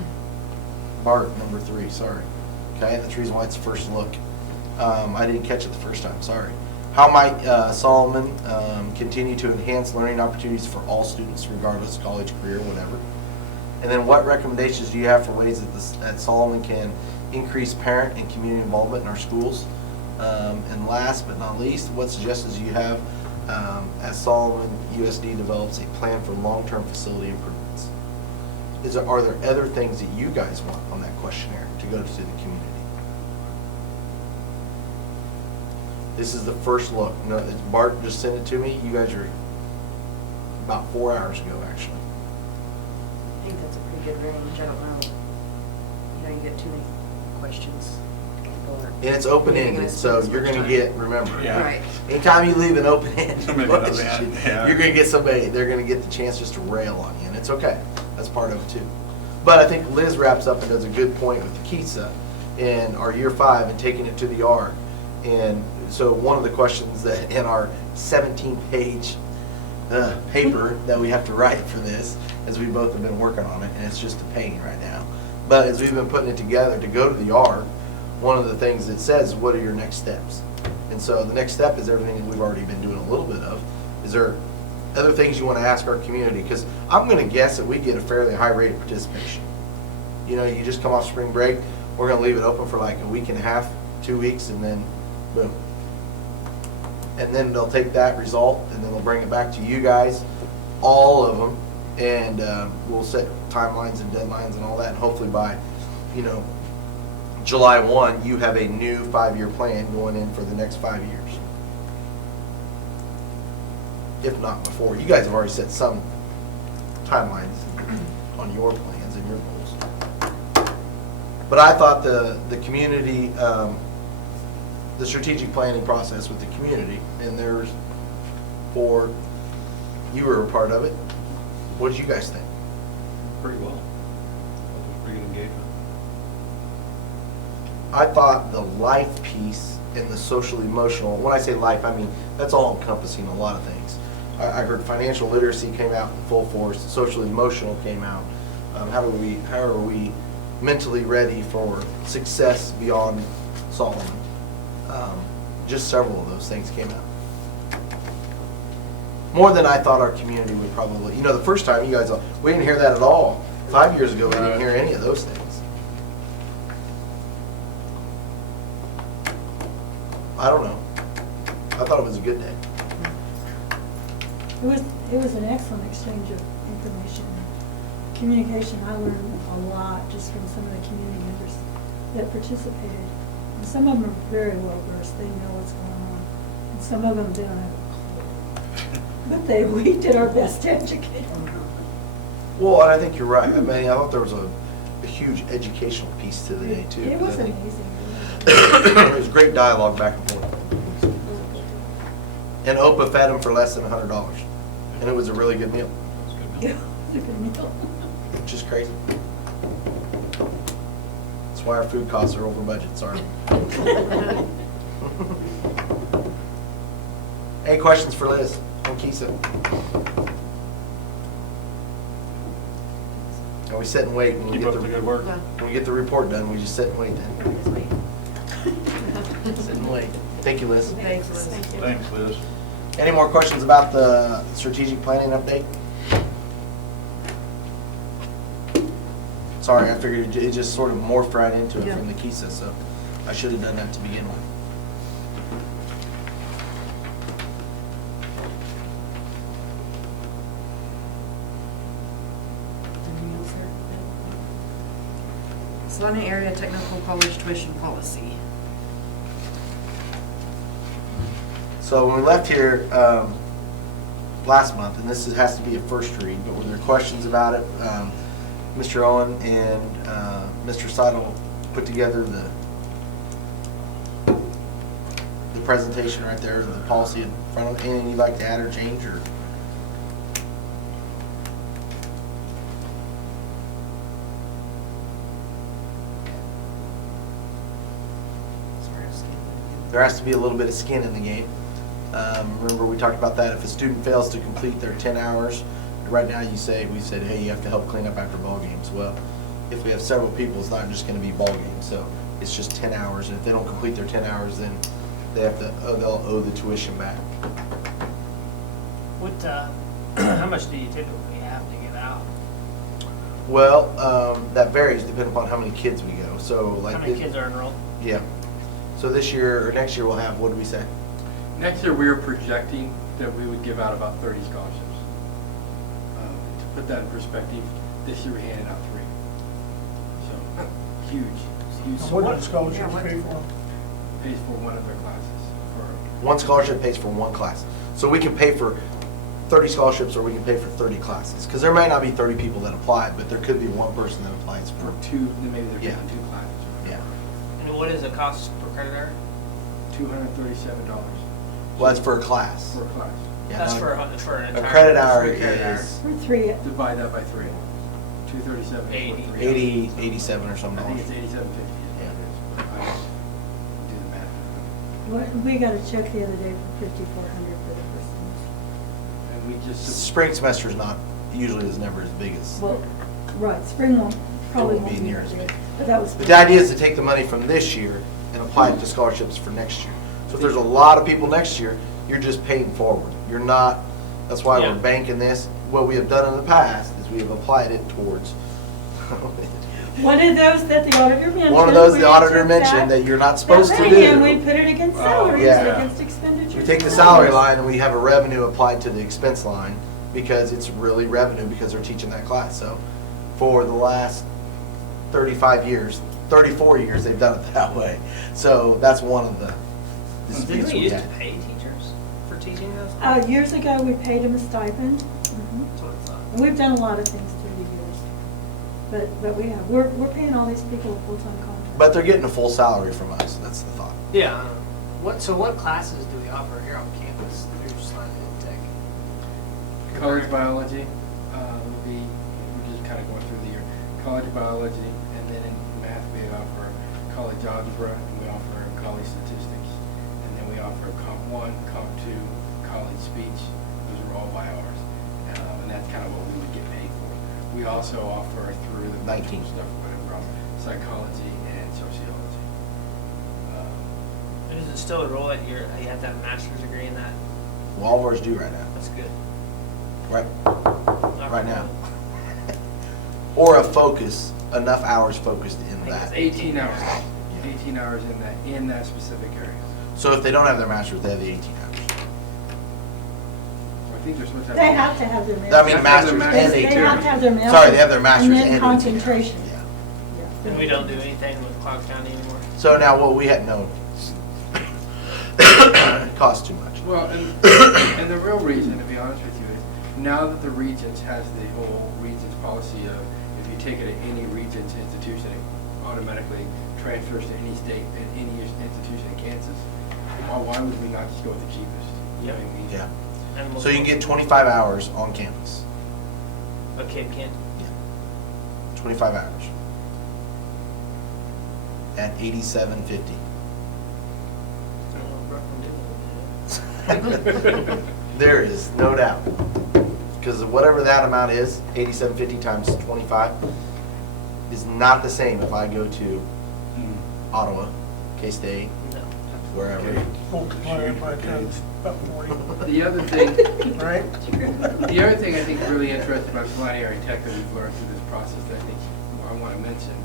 Bart, number 3, sorry. Okay, that's the reason why it's first look. I didn't catch it the first time, sorry. How might Solomon continue to enhance learning opportunities for all students, regardless of college, career, whatever? And then what recommendations do you have for ways that Solomon can increase parent and community involvement in our schools? And last but not least, what suggestions do you have as Solomon USD develops a plan for long-term facility improvements? Are there other things that you guys want on that questionnaire to go to the community? This is the first look. No, Bart just sent it to me. You guys are about 4 hours ago, actually. I think that's a pretty good range. I don't know. You know, you get too many questions. And it's open-ended, so you're going to get, remember, Right. anytime you leave an open-ended Maybe question, yeah. you're going to get somebody, they're going to get the chance just to rail on you, and it's okay. That's part of it, too. But I think Liz wraps up and does a good point with the KISA in our year 5 and taking it to the ARC. And so one of the questions that in our 17-page paper that we have to write for this, as we both have been working on it, and it's just a pain right now. But as we've been putting it together to go to the ARC, one of the things it says, what are your next steps? And so the next step is everything that we've already been doing a little bit of. Is there other things you want to ask our community? Because I'm going to guess that we get a fairly high rate of participation. You know, you just come off spring break, we're going to leave it open for like a week and a half, 2 weeks, and then boom. And then they'll take that result and then they'll bring it back to you guys, all of them, and we'll set timelines and deadlines and all that. And hopefully by, you know, July 1, you have a new 5-year plan going in for the next 5 years. If not before. You guys have already set some timelines on your plans and your goals. But I thought the community, the strategic planning process with the community, and there's, or you were a part of it. What did you guys think? Pretty well. That was pretty good engagement. I thought the life piece and the social emotional, when I say life, I mean, that's all encompassing a lot of things. I heard financial literacy came out in full force, social emotional came out. How are we mentally ready for success beyond Solomon? Just several of those things came out. More than I thought our community would probably, you know, the first time you guys, we didn't hear that at all. 5 years ago, we didn't hear any of those things. I don't know. I thought it was a good day. It was an excellent exchange of information, communication. I learned a lot just from some of the community members that participated. And some of them are very well versed. They know what's going on. And some of them don't have a clue. But we did our best to educate them. Well, and I think you're right. I mean, I thought there was a huge educational piece to the day too. It 'cause was I think amazing. There was great dialogue back and forth. And Opa fed them for less than $100. And it was a really good meal, It was a good meal. which is crazy. That's why our food costs are over budget, sorry. Any questions for Liz on Kisa? And we sit and wait when we Keep get up the good work. when we get the report done, we just sit and wait then. Sit and wait. Thank you, Liz. Thanks, Liz. Thanks, Liz. Any more questions about the strategic planning update? Sorry, I figured it just sort of morphed right into it from the Kisa, so I should have done that to begin with. Anything else there? Salina Area Technical College Tuition Policy. So when we left here last month, and this has to be a first read, but were there questions about it? Mr. Owen and Mr. Seidel put together the presentation right there, the policy in front of. Anything you'd like to add or change, or? Sorry, I'm skipping. There has to be a little bit of skin in the game. Remember, we talked about that. If a student fails to complete their 10 hours, right now we said, hey, you have to help clean up after ball games. Well, if we have several people, it's not just going to be ball games. So it's just 10 hours. And if they don't complete their 10 hours, then they have to, they'll owe the tuition back. What, how much do you typically have to get out? Well, that varies depending upon how many kids we go. So like, How many kids are enrolled? Yeah. So this year or next year we'll have, what do we say? Next year, we are projecting that we would give out about 30 scholarships. To put that in perspective, this year we handed out 3. So, huge. So what do the scholarships pay for? Pays for one of their classes. One scholarship pays for one class. So we can pay for 30 scholarships or we can pay for 30 classes. Because there may not be 30 people that apply, but there could be one person that applies for 2, maybe they're taking 2 classes. Yeah. And what is the cost per credit hour? $237. Well, that's for a class. For a class. Yeah, That's no, for an entire. a credit hour three credit hours. is For 3. Divide that by 3. 237. 80. 87 or something. I think it's 87.50. Yeah. I do the math. We got a check the other day for $5,400 for the first And we just. Spring semester is not, usually is never as big as. Well, right, spring won't, probably won't be near as big. But that was. But the idea is to take the money from this year and apply it to scholarships for next year. So if there's a lot of people next year, you're just paying forward. You're not, that's why we're banking this. What we have done in the past is we have applied it towards. One of those that the auditor mentioned. One of those the we auditor took mentioned that you're not supposed to money do. And we put it against salaries, yeah. against expenditures. We take the salary line and we have a revenue applied to the expense line because it's really revenue because they're teaching that class. So for the last 35 years, 34 years, they've done it that way. So that's one of the disputes Didn't we we used had. to pay teachers for teaching those? Years ago, we paid them a stipend. That's what I thought. And we've done a lot of things through the years. But we have, we're paying all these people a full-time contract. But they're getting a full salary from us. That's the thought. Yeah. So what classes do we offer here on campus through Salina Tech? College biology, would be, we're just kind of going through the year. College biology, and then in math we offer college algebra, and we offer college statistics, and then we offer Comp 1, Comp 2, college speech. Those are all by ours, and that's kind of what we would get paid for. We also offer through the 19 stuff, whatever, psychology and sociology. And is it still a rule that you have to have a master's degree in that? Well, all of ours do right now. That's good. Right, Not right now. really. Or a focus, enough hours focused in I think that. it's 18 hours. 18 hours in that specific area. So if they don't have their master's, they have the 18 hours. I think they're supposed to have. They have to have their master's. I mean, masters and They 18 have to have their master's. Sorry, they have their master's and then 18 concentration. Yeah. And we don't do anything with Clark County anymore? So now what we had, no. costs too much. Well, and the real reason, to be honest with you, is now that the Regents has the whole Regents policy of if you take it at any Regents institution, it automatically transfers to any state and any institution in Kansas. Why would we not just go with the cheapest? You know what I mean? Yeah. So you can get 25 hours on campus. A kid can. 25 hours. At $87.50. There is no doubt. Because whatever that amount is, $87.50 times 25, is not the same if I go to Ottawa, K-State, wherever. Multiply by times about 40. The other thing, Right? the other thing I think is really interesting about Salina Area Tech that we've learned through this process that I think I want to mention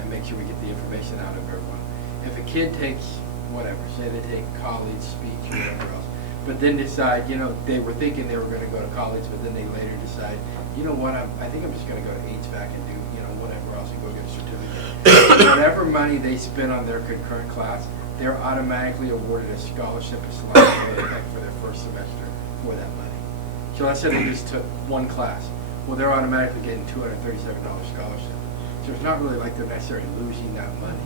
and make sure we get the information out of everyone. If a kid takes whatever, say they take college, speech, or whatever else, but then decide, you know, they were thinking they were going to go to college, but then they later decide, you know what, I think I'm just going to go to HVAC and do, you know, whatever else and go get a certificate. Whatever money they spend on their concurrent class, they're automatically awarded a scholarship at Salina Area Tech for their first semester for that money. So let's say they just took one class. Well, they're automatically getting $237 scholarship. So it's not really like they're necessarily losing that money.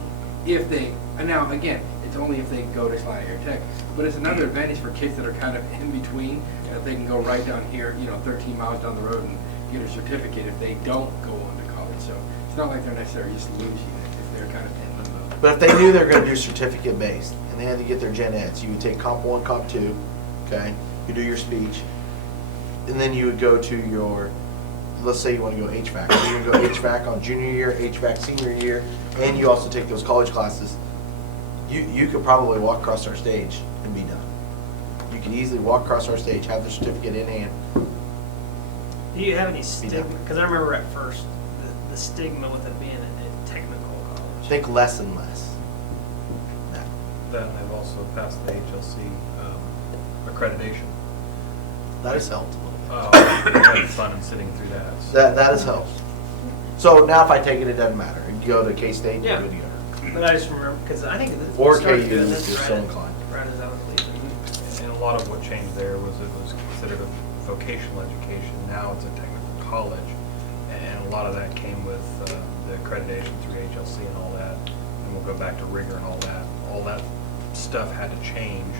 If they, and now again, it's only if they go to Salina Area Tech, but it's another advantage for kids that are kind of in between, that they can go right down here, you know, 13 miles down the road and get a certificate if they don't go on to college. So it's not like they're necessarily just losing it if they're kind of in limbo. But if they knew they were going to do certificate based and they had to get their gen eds, you would take Comp 1, Comp 2, okay? You do your speech, and then you would go to your, let's say you want to go HVAC. So you can go HVAC on junior year, HVAC senior year, and you also take those college classes. You could probably walk across our stage and be done. You could easily walk across our stage, have the certificate in hand. Do you have any stigma? Because I remember at first the stigma with it being a technical college. Think less and less. That and they've also passed the HLC accreditation. That has helped a little bit. Having fun and sitting through that. That has helped. So now if I take it, it doesn't matter. You go to K-State, Yeah. you're good to go. But I just remember, because I think we Or started KU, doing if this you're so inclined. right as I was leaving. And a lot of what changed there was it was considered a vocational education. Now it's a technical college. And a lot of that came with the accreditation through HLC and all that. And we'll go back to rigor and all that. All that stuff had to change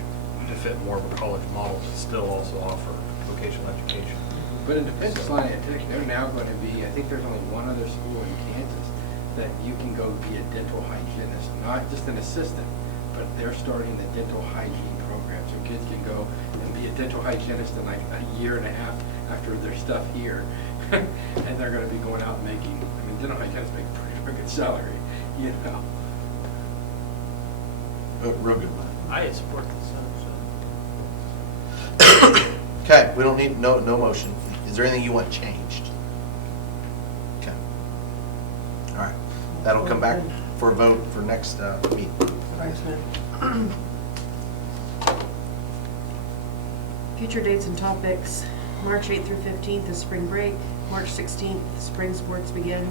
to fit more of a college model, but still also offer vocational education. But in defense of Salina Area Tech, they're now going to be, I think there's only one other school in Kansas that you can go be a dental hygienist, not just an assistant, but they're starting the dental hygiene program. So kids can go and be a dental hygienist in like a year and a half after their stuff here. And they're going to be going out and making, I mean, dental hygienists make pretty good salary, you know. Real good money. I support this. Okay, we don't need, no motion. Is there anything you want changed? Okay. All right. That'll come back for a vote for next meeting. Thanks, man. Future dates and topics. March 8th through 15th is spring break. March 16th, spring sports begin.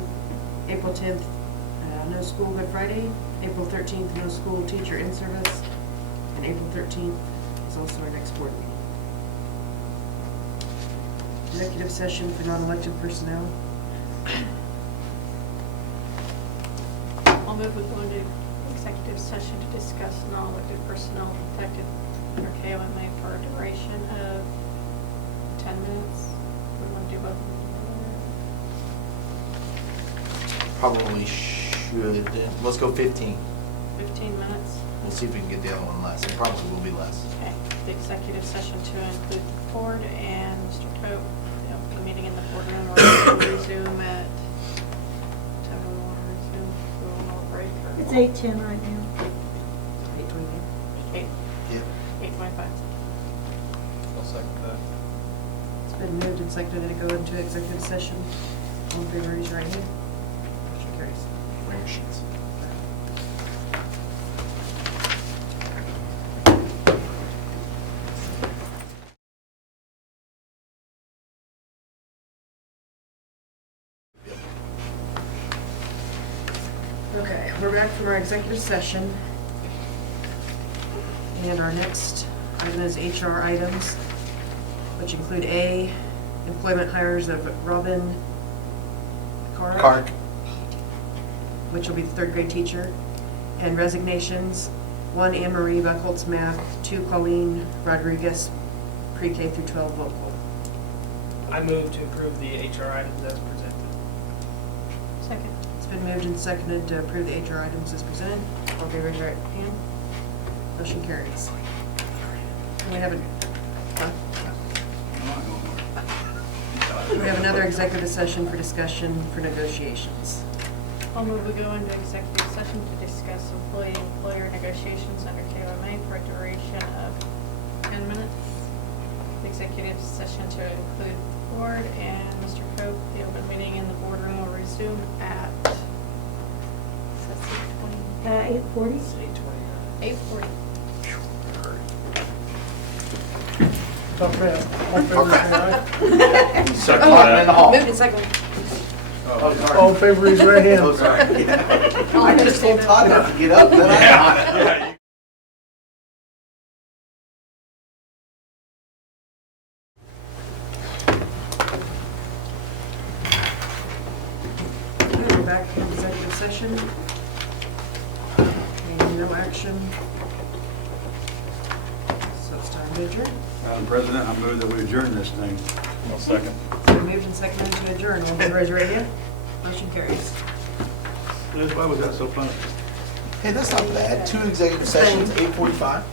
April 10th, no school Good Friday. April 13th, no school teacher in service. And April 13th is also our next board meeting. Executive session for non-elected personnel. I'll move we go into executive session to discuss non-elected personnel effective under KOMA for a duration of 10 minutes. We want to do both of them Probably should. Let's go 15. together? 15 minutes. We'll see if we can get the other one less. It probably will be less. Okay. The executive session to include the board and Mr. Tope. The meeting in the boardroom, or we'll resume at 10 we want to resume. We will not break. It's 8:10 right now. 8:25. 8:25. I'll second that. It's been moved and seconded to go into executive session. All in favor, raise your right hand. Motion carries. Wear your sheets. Okay, we're back from our executive session. And our next Item is HR items, which include A, employment hires of Robin Kark. which will be the third grade teacher, and resignations, 1 Anne Marie Buckholz math, 2 Colleen Rodriguez pre-K through 12 local. I move to approve the HR items as presented. Second. It's been moved and seconded to approve the HR items as presented. All in favor, raise your right hand. Motion carries. And we have a, huh? We have another executive session for discussion for negotiations. I'll move we go into executive session to discuss employee-employer negotiations under KOMA for a duration of 10 minutes. The executive session to include board and Mr. Cope. The open meeting in the boardroom will resume at 8:40. 8:40. Talk about, all in favor, say aye. Second that. In the hall. Moved and seconded. All in favor, raise your right hand. Oh, sorry. I just told Todd not to get up, then I. Okay, we're back in executive session. And no action. So it's time to adjourn. Madam President, I move that we adjourn this thing. I'll second. It's been moved and seconded to adjourn. All in favor, raise your right hand. Motion carries. Why was that so funny? Hey, that's not bad. 2 executive sessions, 8:45.